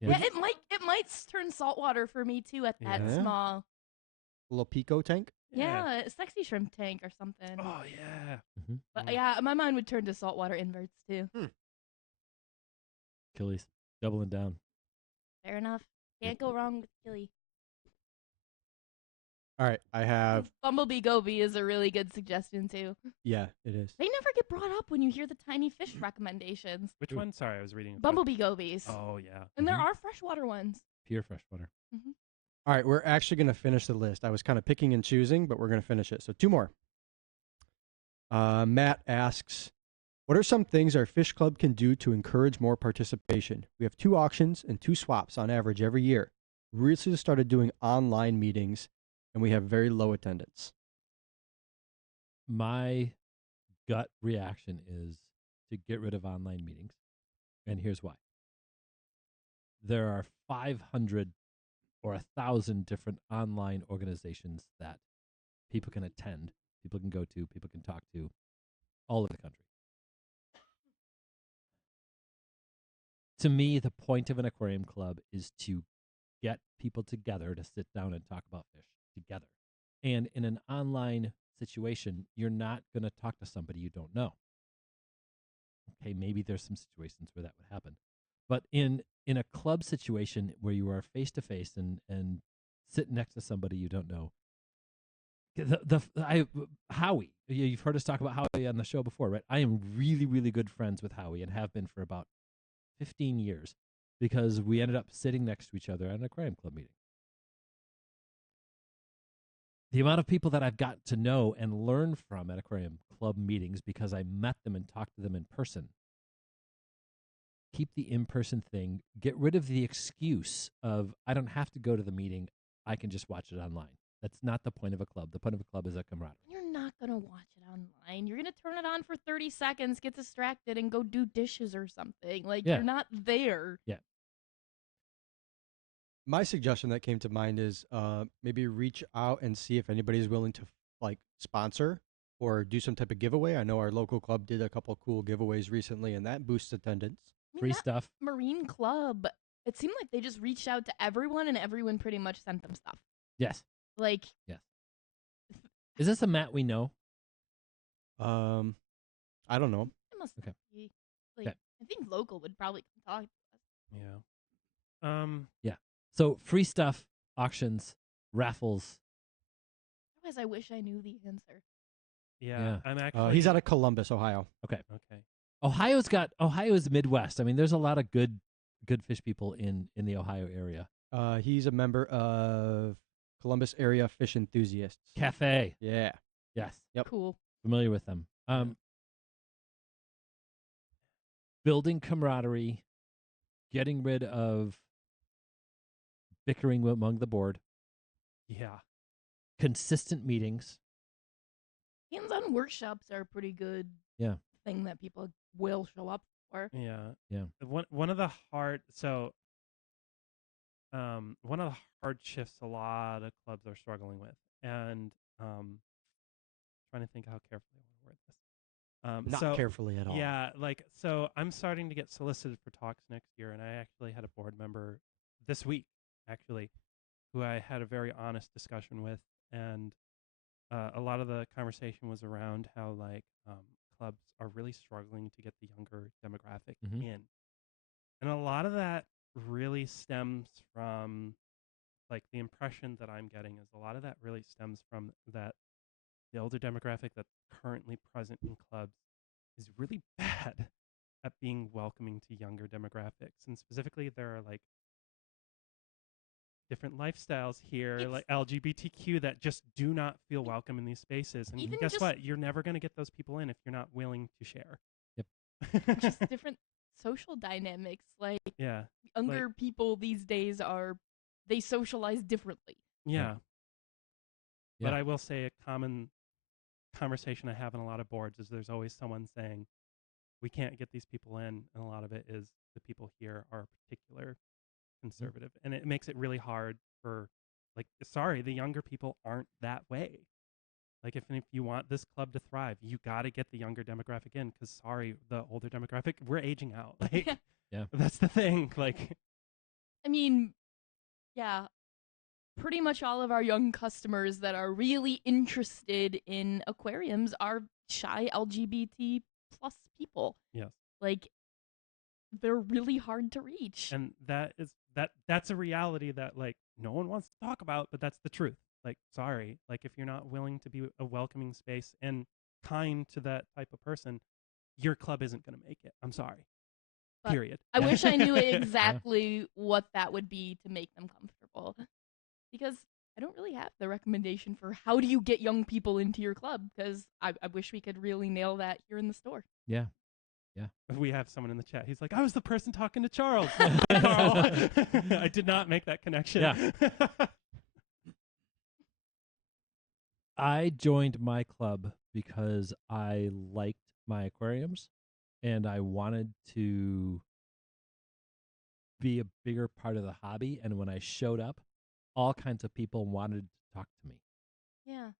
Yeah. Yeah, it might turn saltwater for me too at that Yeah. small. A little pico tank. Yeah, a sexy shrimp tank or something. Oh yeah. Mhm. But yeah, my mind would turn to saltwater inverts too. Achilles doubling down. Fair enough. Can't go wrong with Killy. All right, I have. Bumblebee Goby is a really good suggestion too. Yeah, it is. They never get brought up when you hear the tiny fish recommendations. Which Ooh. one? Sorry, I was reading. a book. Bumblebee gobies. Oh yeah. And there Mhm. are freshwater ones. Pure freshwater. All right, we're actually going to finish the list. I was kind of picking and choosing, but we're going to finish it. So 2 more. Matt asks, what are some things our fish club can do to encourage more participation? We have 2 auctions and 2 swaps on average every year. We recently started doing online meetings, and we have very low attendance. My gut reaction is to get rid of online meetings. And here's why. There are 500 or 1,000 different online organizations that people can attend, people can go to, people can talk to all over the country. To me, the point of an aquarium club is to get people together to sit down and talk about fish together. And in an online situation, you're not going to talk to somebody you don't know. Okay, maybe there's some situations where that would happen. But in a club situation where you are face to face and sit next to somebody you don't know, Howie, you've heard us talk about Howie on the show before, right? I am really, really good friends with Howie and have been for about 15 years because we ended up sitting next to each other at an aquarium club meeting. The amount of people that I've got to know and learn from at aquarium club meetings because I met them and talked to them in person. Keep the in-person thing. Get rid of the excuse of, I don't have to go to the meeting. I can just watch it online. That's not the point of a club. The point of a club is a camaraderie. You're not going to watch it online. You're going to turn it on for 30 seconds, get distracted, and go do dishes or something. Like, Yeah. you're not there. My suggestion that came to mind is maybe reach out and see if anybody's willing to like sponsor or do some type of giveaway. I know our local club did a couple of cool giveaways recently, and that boosts attendance. I mean, Free that stuff. Marine Club, it seemed like they just reached out to everyone, and everyone pretty much sent them stuff. Yes. Like, Is this a Matt we know? I don't know. it must Okay. be. Like, Okay. I think local would probably talk to us. Yeah. So free stuff, auctions, raffles. Otherwise, I wish I knew the answer. Yeah. I'm actually. He's out of Columbus, Ohio. Okay. Ohio's Midwest. I mean, there's a lot of good fish people in the Ohio area. He's a member of Columbus Area Fish Enthusiasts. Cafe. Yeah. Yes. Yep. Cool. Familiar with them. Building camaraderie, getting rid of bickering among the board, Yeah. consistent meetings. Hands-on workshops are a pretty good thing that people will show up for. Yeah. Yeah. One of the hard one of the hard shifts a lot of clubs are struggling with, and trying to think how carefully I want to word this. Not so, carefully at all. Yeah, so I'm starting to get solicited for talks next year, and I actually had a board member this week, actually, who I had a very honest discussion with, and a lot of the conversation was around how clubs are really struggling to get the younger demographic Mhm. in, and a lot of that really stems from the impression that I'm getting is a lot of that really stems from that the older demographic that's currently present in clubs is really bad at being welcoming to younger demographics, and specifically there are different lifestyles here, It's- like LGBTQ, that just do not feel welcome in these spaces. And Even guess just- what? You're never going to get those people in if you're not willing to share. Yep. Just different social dynamics. Like, Yeah. younger people these days they socialize differently. Yeah. Yeah. But I will say a common conversation I have in a lot of boards is there's always someone saying, we can't get these people in. And a lot of it is the people here are particular conservative. And it makes it really hard for, the younger people aren't that way. Like if you want this club to thrive, you got to get the younger demographic in. Because sorry, the older demographic, we're aging out. Like, Yeah. that's the thing. Like, I mean, yeah, pretty much all of our young customers that are really interested in aquariums are shy LGBT plus people. yes, Like, they're really hard to reach. and that's a reality that like no one wants to talk about, but that's the truth. Like, sorry, like if you're not willing to be a welcoming space and kind to that type of person, your club isn't going to make it. I'm sorry. But Period. I wish I knew exactly what that would be to make them comfortable. Because I don't really have the recommendation for how do you get young people into your club, because I wish we could really nail that here in the store. Yeah. We have someone in the chat. He's like, I was the person talking to Charles. Carl. I did not make that connection. Yeah. I joined my club because I liked my aquariums and I wanted to be a bigger part of the hobby. And when I showed up, all kinds of people wanted to talk to me. Yeah.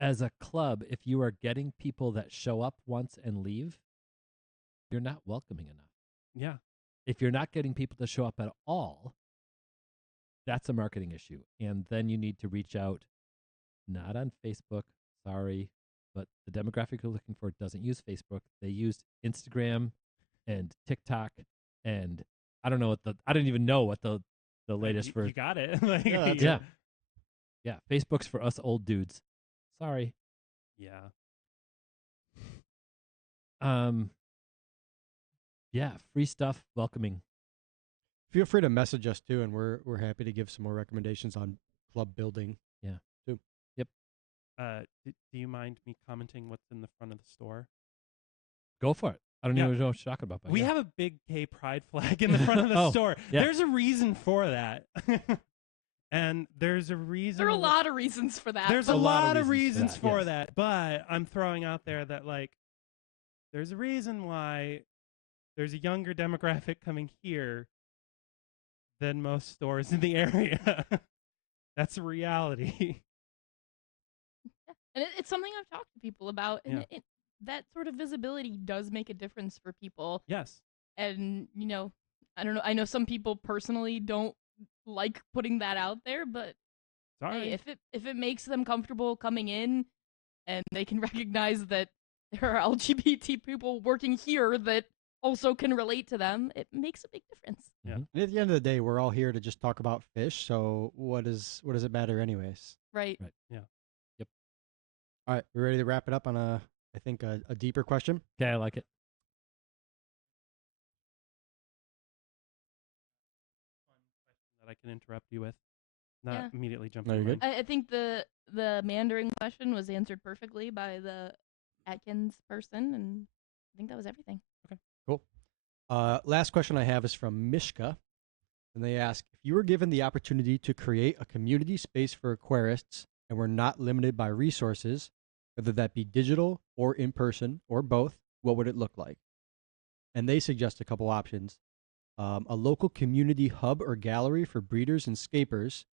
As a club, if you are getting people that show up once and leave, you're not welcoming enough. Yeah. If you're not getting people to show up at all, that's a marketing issue. And then you need to reach out, not on Facebook, sorry, but the demographic you're looking for doesn't use Facebook. They use Instagram and TikTok, and I don't even know what the latest you got it. Like, yeah. Facebook's for us old dudes. Sorry. Yeah. Yeah, free stuff, welcoming. Feel free to message us too, and we're happy to give some more recommendations on club building. Yeah. Too. Yep. Do you mind me commenting what's in the front of the store? Go for it. I don't Yeah. even know what you're talking about. But We have a big gay pride flag in the front of the store. Yeah. There's a reason for that. And there's a reason. There are a lot of reasons for that. There's but a lot of reasons reasons for for that, that. But I'm throwing out there that, like, there's a reason why there's a younger demographic coming here than most stores in the area. That's a reality. And it's something I've talked to people about, and Yeah. that sort of visibility does make a difference for people. Yes. And, I don't know. I know some people personally don't like putting that out there, but Sorry. hey, if it makes them comfortable coming in and they can recognize that there are LGBT people working here that also can relate to them, it makes a big difference. Yeah. Mhm. And at the end of the day, we're all here to just talk about fish. So what does it matter, anyways? Right. Yeah. Yep. All right, we ready to wrap it up on a deeper question? Okay, I like it. That I can interrupt you with. Not Yeah. immediately jump No, in. you're good. I think the Mandarin question was answered perfectly by the Atkins person, and I think that was everything. Cool. Last question I have is from Mishka, and they ask, if you were given the opportunity to create a community space for aquarists and were not limited by resources, whether that be digital or in person or both, what would it look like? And they suggest a couple options. A local community hub or gallery for breeders and scapers,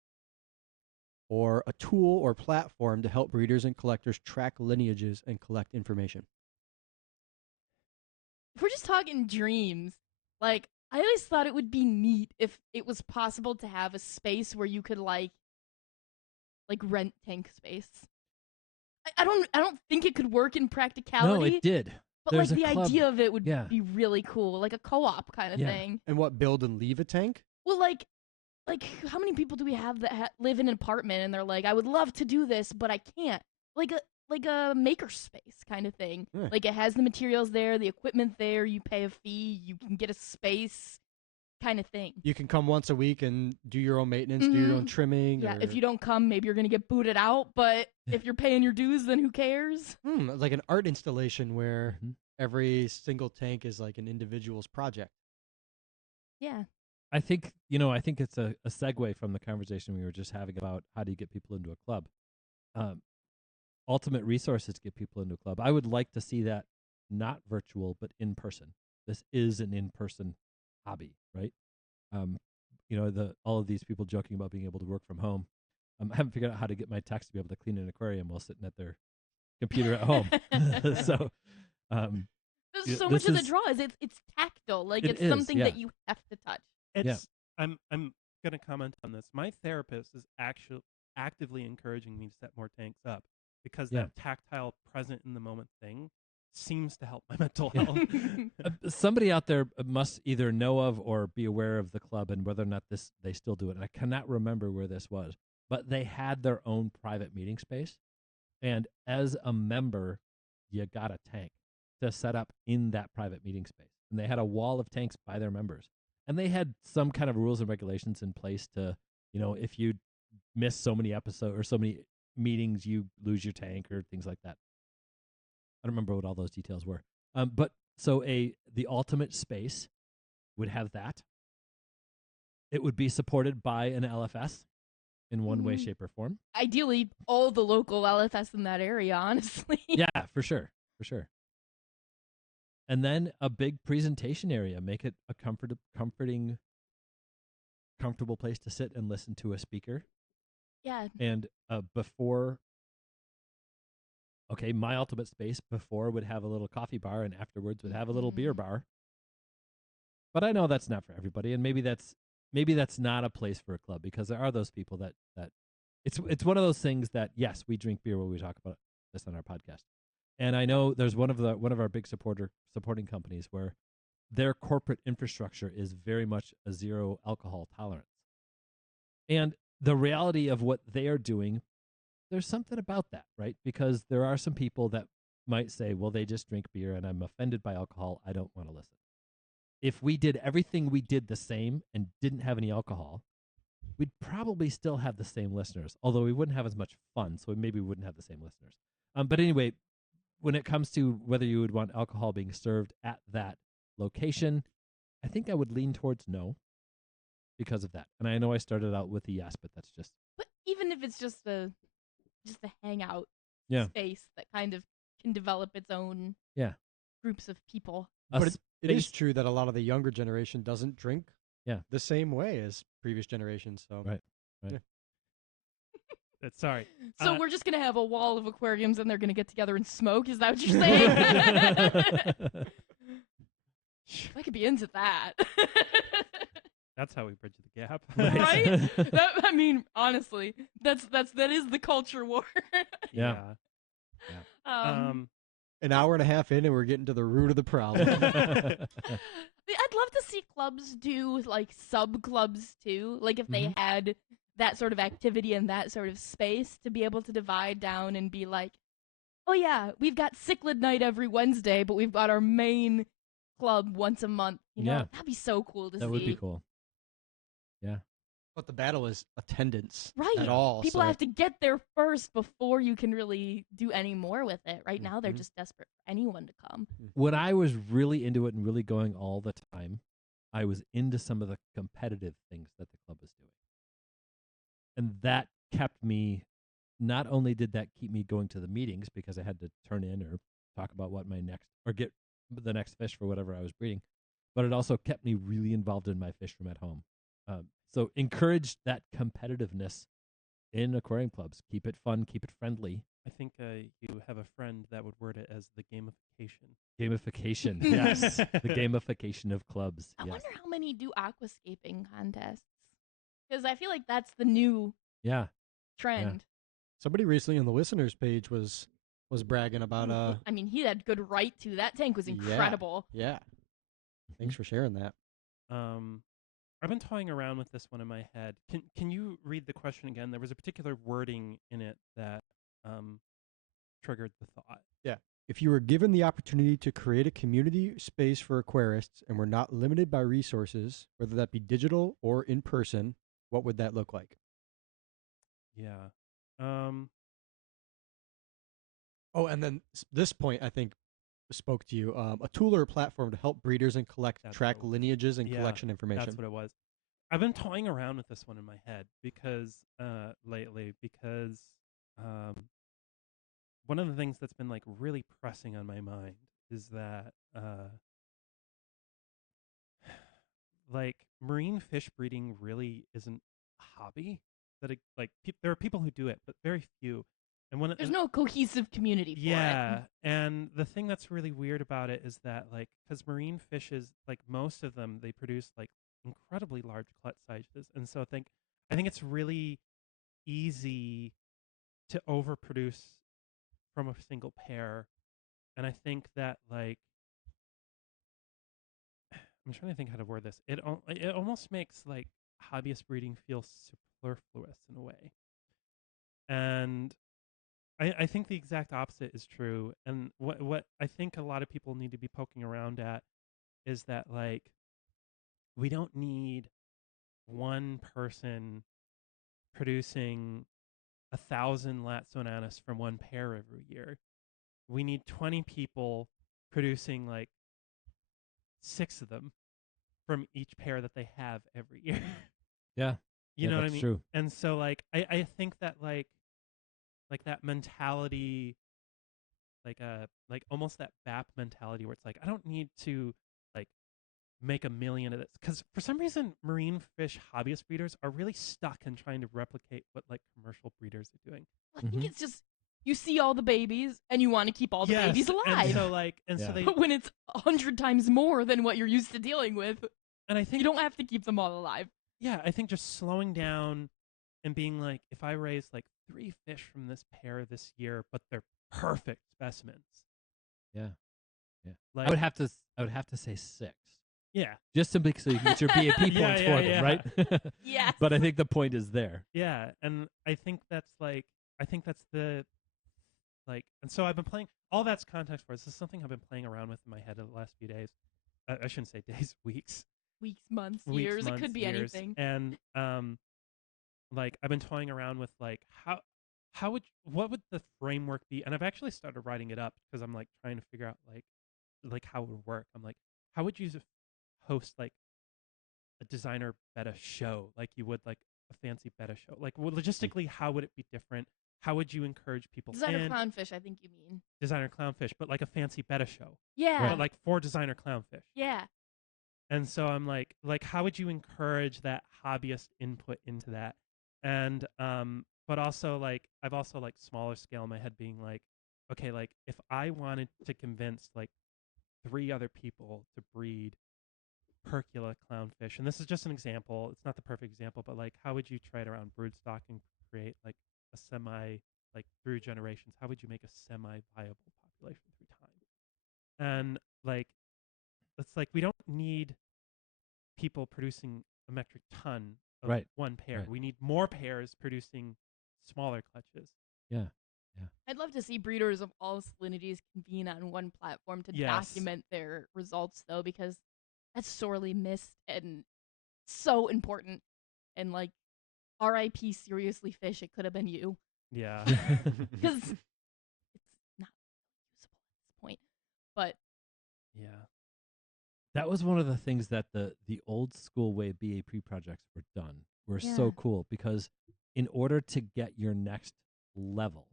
or a tool or platform to help breeders and collectors track lineages and collect information. If we're just talking dreams, like, I always thought it would be neat if it was possible to have a space where you could like rent tank space. I don't think it could work in practicality. No, it did. But There's like a the club. idea of it would Yeah. be really cool, like a co-op kind of Yeah. thing. And what, build and leave a tank? Well, like how many people do we have that live in an apartment and they're like, I would love to do this, but I can't. Like a maker space kind of thing. Yeah. Like it has the materials there, the equipment there. You pay a fee, you can get a space, kind of thing. You can come once a week and do your own maintenance, do your own Mhm. trimming. Yeah, or, if you don't come, maybe you're gonna get booted out. But if you're paying your dues, then who cares? like an art installation where Mhm. every single tank is like an individual's project. Yeah. I think it's a segue from the conversation we were just having about how do you get people into a club. Ultimate resources to get people into a club. I would like to see that not virtual, but in person. This is an in-person hobby, right? All of these people joking about being able to work from home. I haven't figured out how to get my techs to be able to clean an aquarium while sitting at their computer at home. So, So this much of the is draw is it's tactile. Like it it's is, something yeah. that you have to touch. It's I'm gonna comment on this. My therapist is actually actively encouraging me to set more tanks up because Yeah. that tactile, present in the moment thing seems to help my mental Yeah. health. Somebody out there must either know of or be aware of the club and whether or not they still do it. And I cannot remember where this was, but they had their own private meeting space. And as a member, you got a tank to set up in that private meeting space. And they had a wall of tanks by their members. And they had some kind of rules and regulations in place to, if you miss so many episodes or so many meetings, you lose your tank or things like that. I don't remember what all those details were. But so the ultimate space would have that. It would be supported by an LFS in one way, shape, or form. Ideally, all the local LFS in that area, honestly. Yeah, for sure. And then a big presentation area. Make it a comfortable place to sit and listen to a speaker. Yeah. And my ultimate space before would have a little coffee bar and afterwards would have a little beer bar. But I know that's not for everybody, and maybe that's not a place for a club because there are those people that it's one of those things that yes, we drink beer when we talk about this on our podcast. And I know there's one of our big supporting companies where their corporate infrastructure is very much a zero alcohol tolerance. And the reality of what they are doing, there's something about that, right? Because there are some people that might say, well, they just drink beer and I'm offended by alcohol. I don't want to listen. If we did everything we did the same and didn't have any alcohol, we'd probably still have the same listeners, although we wouldn't have as much fun, so maybe we wouldn't have the same listeners. But anyway, when it comes to whether you would want alcohol being served at that location, I think I would lean towards no because of that. And I know I started out with a yes, but that's just... But even if it's just a hangout Yeah. space that kind of can develop its own groups of people. But it is true that a lot of the younger generation doesn't drink the same way as previous generations. So Right. Yeah. Sorry. So we're just going to have a wall of aquariums and they're going to get together and smoke? Is that what you're saying? I could be into that. That's how we bridge the gap. Right? I mean, honestly, that is the culture war. Yeah. An hour and a half in and we're getting to the root of the problem. I'd love to see clubs do like sub clubs too. Like if they had that sort of activity in that sort of space to be able to divide down and be like, oh yeah, we've got cichlid night every Wednesday, but we've got our main club once a month. That'd be so cool to see. That would be cool. Yeah. But the battle is attendance. Right. At all. People have to get there first before you can really do any more with it. Right now, they're just desperate for anyone to come. When I was really into it and really going all the time, I was into some of the competitive things that the club was doing. And that kept me, not only did that keep me going to the meetings because I had to turn in or talk about what get the next fish for whatever I was breeding, but it also kept me really involved in my fish from at home. So encourage that competitiveness in aquarium clubs. Keep it fun, keep it friendly. I think you have a friend that would word it as the gamification. Gamification, yes. The gamification of clubs. I wonder how many do aquascaping contests. Because I feel like that's the new trend. Yeah. Somebody recently on the listeners page was bragging about I mean, he had good right to. That tank was incredible. Yeah. Thanks for sharing that. I've been toying around with this one in my head. Can you read the question again? There was a particular wording in it that triggered the thought. Yeah. If you were given the opportunity to create a community space for aquarists and were not limited by resources, whether that be digital or in person, what would that look like? Yeah. Oh, and then this point, I think, spoke to you. A tool or a platform to help breeders and track lineages and collection information. That's what it was. I've been toying around with this one in my head because lately, because one of the things that's been like really pressing on my mind is that like marine fish breeding really isn't a hobby. there are people who do it, but very few. And when There's no cohesive community for yeah, it. and the thing that's really weird about it is that like because marine fishes, like most of them, they produce like incredibly large clutch sizes, and so I think it's really easy to overproduce from a single pair, and I think that like I'm trying to think how to word this. It almost makes like hobbyist breeding feel superfluous in a way, and I think the exact opposite is true. And what I think a lot of people need to be poking around at is that like we don't need one person producing 1,000 Latsonatus from one pair every year. We need 20 people producing like 6 of them from each pair that they have every year. Yeah. You know what I that's mean? true. And so like I think that like that mentality, like almost that BAP mentality where it's like I don't need to like make 1 million of this, because for some reason marine fish hobbyist breeders are really stuck in trying to replicate what like commercial breeders are doing. I think Mhm. it's just you see all the babies and you want to keep all the babies alive. And so like so Yeah. they But when it's 100 times more than what you're used to dealing with, and I think you don't have to keep them all alive. yeah, I think just slowing down and being like, if I raise like 3 fish from this pair this year, but they're perfect specimens. Yeah. Yeah. Like I would have to say 6. yeah, Just simply so you can get your BAP points Yeah, for them, yeah. right? Yes. But I think the point is there. yeah, and I think that's the like, and so I've been playing. All that's context for. This is something I've been playing around with in my head the last few days. I shouldn't say days, weeks. Weeks, months, Weeks, years. months, It could be years. anything. And like I've been toying around with like what would the framework be? And I've actually started writing it up because I'm like trying to figure out like how it would work. I'm like, how would you host like a designer beta show like you would like a fancy beta show? Like, well, logistically, how would it be different? How would you encourage people Designer in? clownfish, I think you mean. Designer clownfish, but like a fancy beta show, Yeah. but like for designer clownfish. Yeah. And so I'm like how would you encourage that hobbyist input into that? And but also like I've also like smaller scale in my head being like, okay, like if I wanted to convince like 3 other people to breed Percula clownfish, and this is just an example, it's not the perfect example, but like how would you try it around broodstock and create like a semi, like through generations, how would you make a semi-viable population through time? And like it's like we don't need people producing a metric ton of Right. one pair. Right. We need more pairs producing smaller clutches. Yeah. I'd love to see breeders of all salinities convene on one platform to Yes. document their results, though, because that's sorely missed and so important. And like, R.I.P. Seriously Fish, it could have been you. Yeah. Because it's not usable at this point. But Yeah. That was one of the things that the old school way BAP projects were done were Yeah. so cool, because in order to get your next level,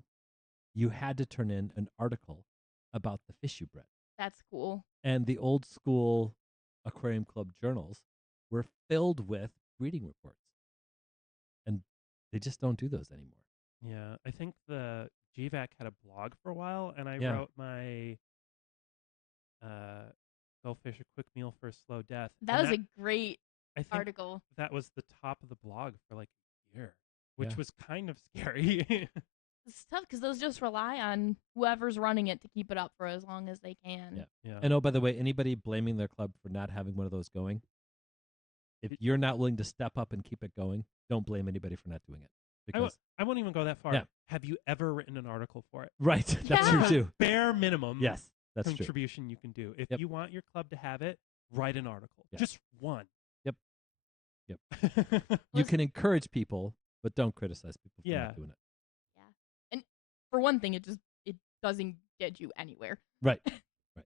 you had to turn in an article about the fish you bred. that's cool. And the old school Aquarium Club journals were filled with breeding reports. And they just don't do those anymore. Yeah. I think the GVAC had a blog for a while, and I Yeah. wrote my Go fish a quick meal for a slow death. That And was a great I think article. that was the top of the blog for like a year, which Yeah. was kind of scary. It's tough because those just rely on whoever's running it to keep it up for as long as they can. Yeah. Yeah. And oh, by the way, anybody blaming their club for not having one of those going, if you're not willing to step up and keep it going, don't blame anybody for not doing it. Because I won't even go that far. Yeah. Have you ever written an article for it? right, that's true Yeah. too. Bare minimum Yes, that's true. contribution you can do. If Yep. you want your club to have it, write an article. Yeah. Just one. Yep. Yep. You Listen- can encourage people, but don't criticize people for Yeah. not doing it. Yeah. And for one thing, it doesn't get you anywhere. Right. Right.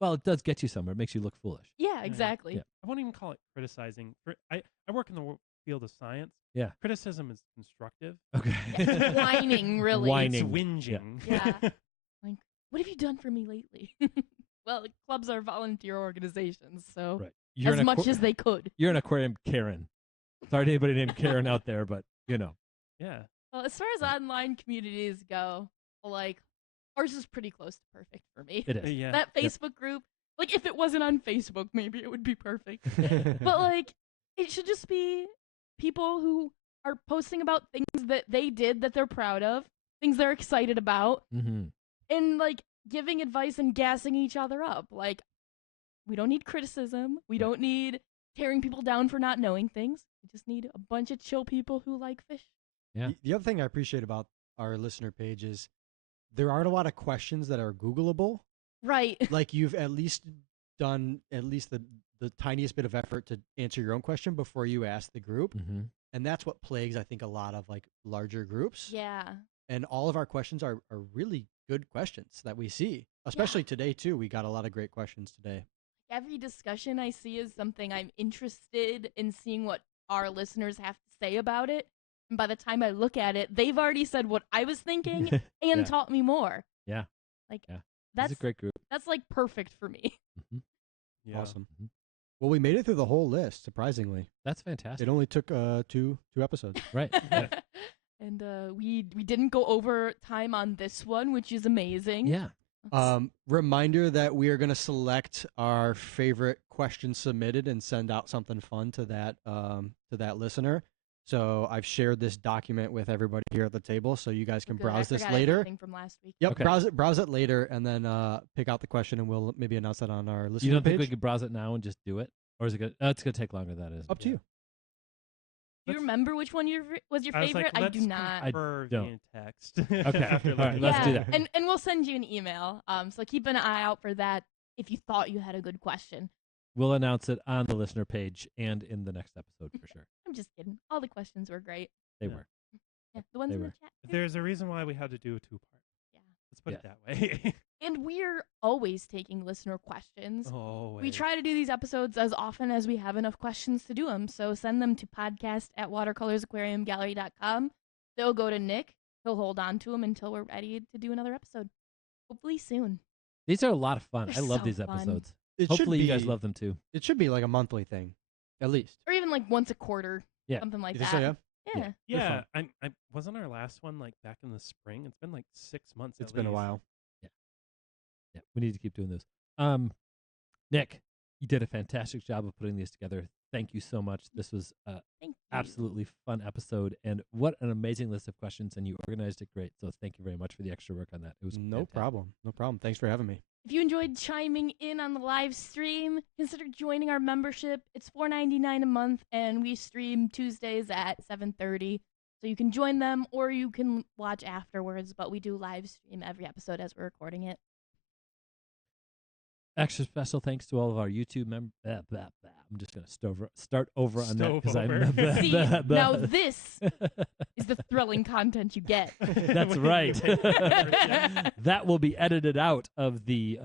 Well, it does get you somewhere. It makes you look foolish. Yeah, exactly. Yeah. I won't even call it criticizing. I work in the field of science. Yeah. Criticism is constructive. Okay. Yeah, whining, really. Whining. It's whinging. Yeah. Like, what have you done for me lately? Well, clubs are volunteer organizations, so Right. You're as an much as they could. You're an aquarium Karen. Sorry to anybody named Karen out there, but you know. Yeah. Well, as far as online communities go, like ours is pretty close to perfect for me. It is. Yeah. That Facebook group, like if it wasn't on Facebook, maybe it would be perfect. But like it should just be people who are posting about things that they did that they're proud of, things they're excited about, Mm-hmm. and like giving advice and gassing each other up. Like we don't need criticism. We Right. don't need tearing people down for not knowing things. We just need a bunch of chill people who like fish. Yeah. The other thing I appreciate about our listener page is there aren't a lot of questions that are Googleable. Right. Like you've at least done at least the tiniest bit of effort to answer your own question before you ask the group. Mm-hmm. And that's what plagues, I think, a lot of like larger groups. Yeah. And all of our questions are really good questions that we see, especially today too. We got a lot of great questions today. Every discussion I see is something I'm interested in seeing what our listeners have to say about it. And by the time I look at it, they've already said what I was thinking and Yeah. taught me more. Yeah. Like Yeah. that's It's a great group. that's like perfect for me. Mm-hmm. Yeah. Awesome. Mhm. Well, we made it through the whole list, surprisingly. That's fantastic. It only took two episodes. Right. Yeah. And we didn't go over time on this one, which is amazing. Yeah. Reminder that we are going to select our favorite question submitted and send out something fun to that listener. So I've shared this document with everybody here at the table, so you guys can Good. I browse this forgot later. everything from last week. Yep, Okay. browse it later, and then pick out the question, and we'll maybe announce that on our listener You don't page. think we could browse it now and just do it? Or is it good? It's going to take longer than that, isn't Up it? to you. Do you remember which one was your I was favorite? like, I do let's not. confirm don't. via text. Okay. After All right, looking let's at do it. that. And we'll send you an email. So keep an eye out for that if you thought you had a good question. We'll announce it on the listener page and in the next episode for sure. I'm just kidding. All the questions were great. They Yeah. were. Yeah, the ones They in were. the chat. too. There's a reason why we had to do a two-part. Yeah. Let's put Yes. it that way. And we're always taking listener questions. Always. We try to do these episodes as often as we have enough questions to do them. So send them to podcast@watercolorsaquariumgallery.com. They'll go to Nick. He'll hold on to them until we're ready to do another episode. Hopefully soon. These are a lot of fun. They're I love so these fun. episodes. It Hopefully should you guys be- love them too. It should be like a monthly thing, at least. Or even like once a quarter. Yeah. Something like You think that. so, yeah? Yeah. They're Yeah, I wasn't our last one like back in the spring. It's been like 6 months. It's at been a least. while. Yeah, we need to keep doing those. Nick, you did a fantastic job of putting these together. Thank you so much. This was Thank you. absolutely fun episode, and what an amazing list of questions, and you organized it great. So thank you very much for the extra work on that. It was No fantastic. problem. No problem. Thanks for having me. If you enjoyed chiming in on the live stream, consider joining our membership. It's $4.99 a month, and we stream Tuesdays at 7:30. So you can join them, or you can watch afterwards. But we do live stream every episode as we're recording it. Extra special thanks to all of our YouTube members. I'm just going to start over on that Stove because I'm. over. See, now this is the thrilling content you get. That's We right. take that. That will be edited out of the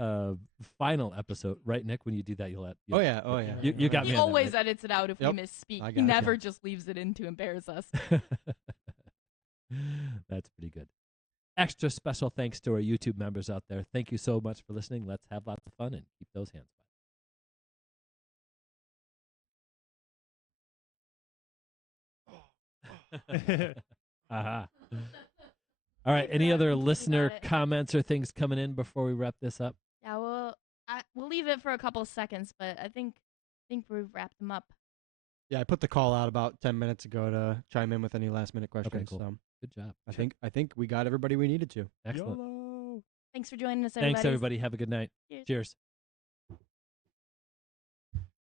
final episode, right, Nick? When you do that, you'll add. Oh yeah. Oh yeah. You got He me on that, always right? edits it out if Yep, we misspeak. I He gotcha. never just leaves it in to embarrass us. That's pretty good. Extra special thanks to our YouTube members out there. Thank you so much for listening. Let's have lots of fun and keep those hands wet. Aha. All right. Any other We got listener it. comments or things coming in before we wrap this up? Yeah, we'll leave it for a couple of seconds, but I think we've wrapped them up. Yeah, I put the call out about 10 minutes ago to chime in with any last minute questions. cool. So Good job. I think we got everybody we needed to. Excellent. YOLO. Thanks for joining us, everybody. Thanks, everybody. Have a good night. Cheers. Cheers.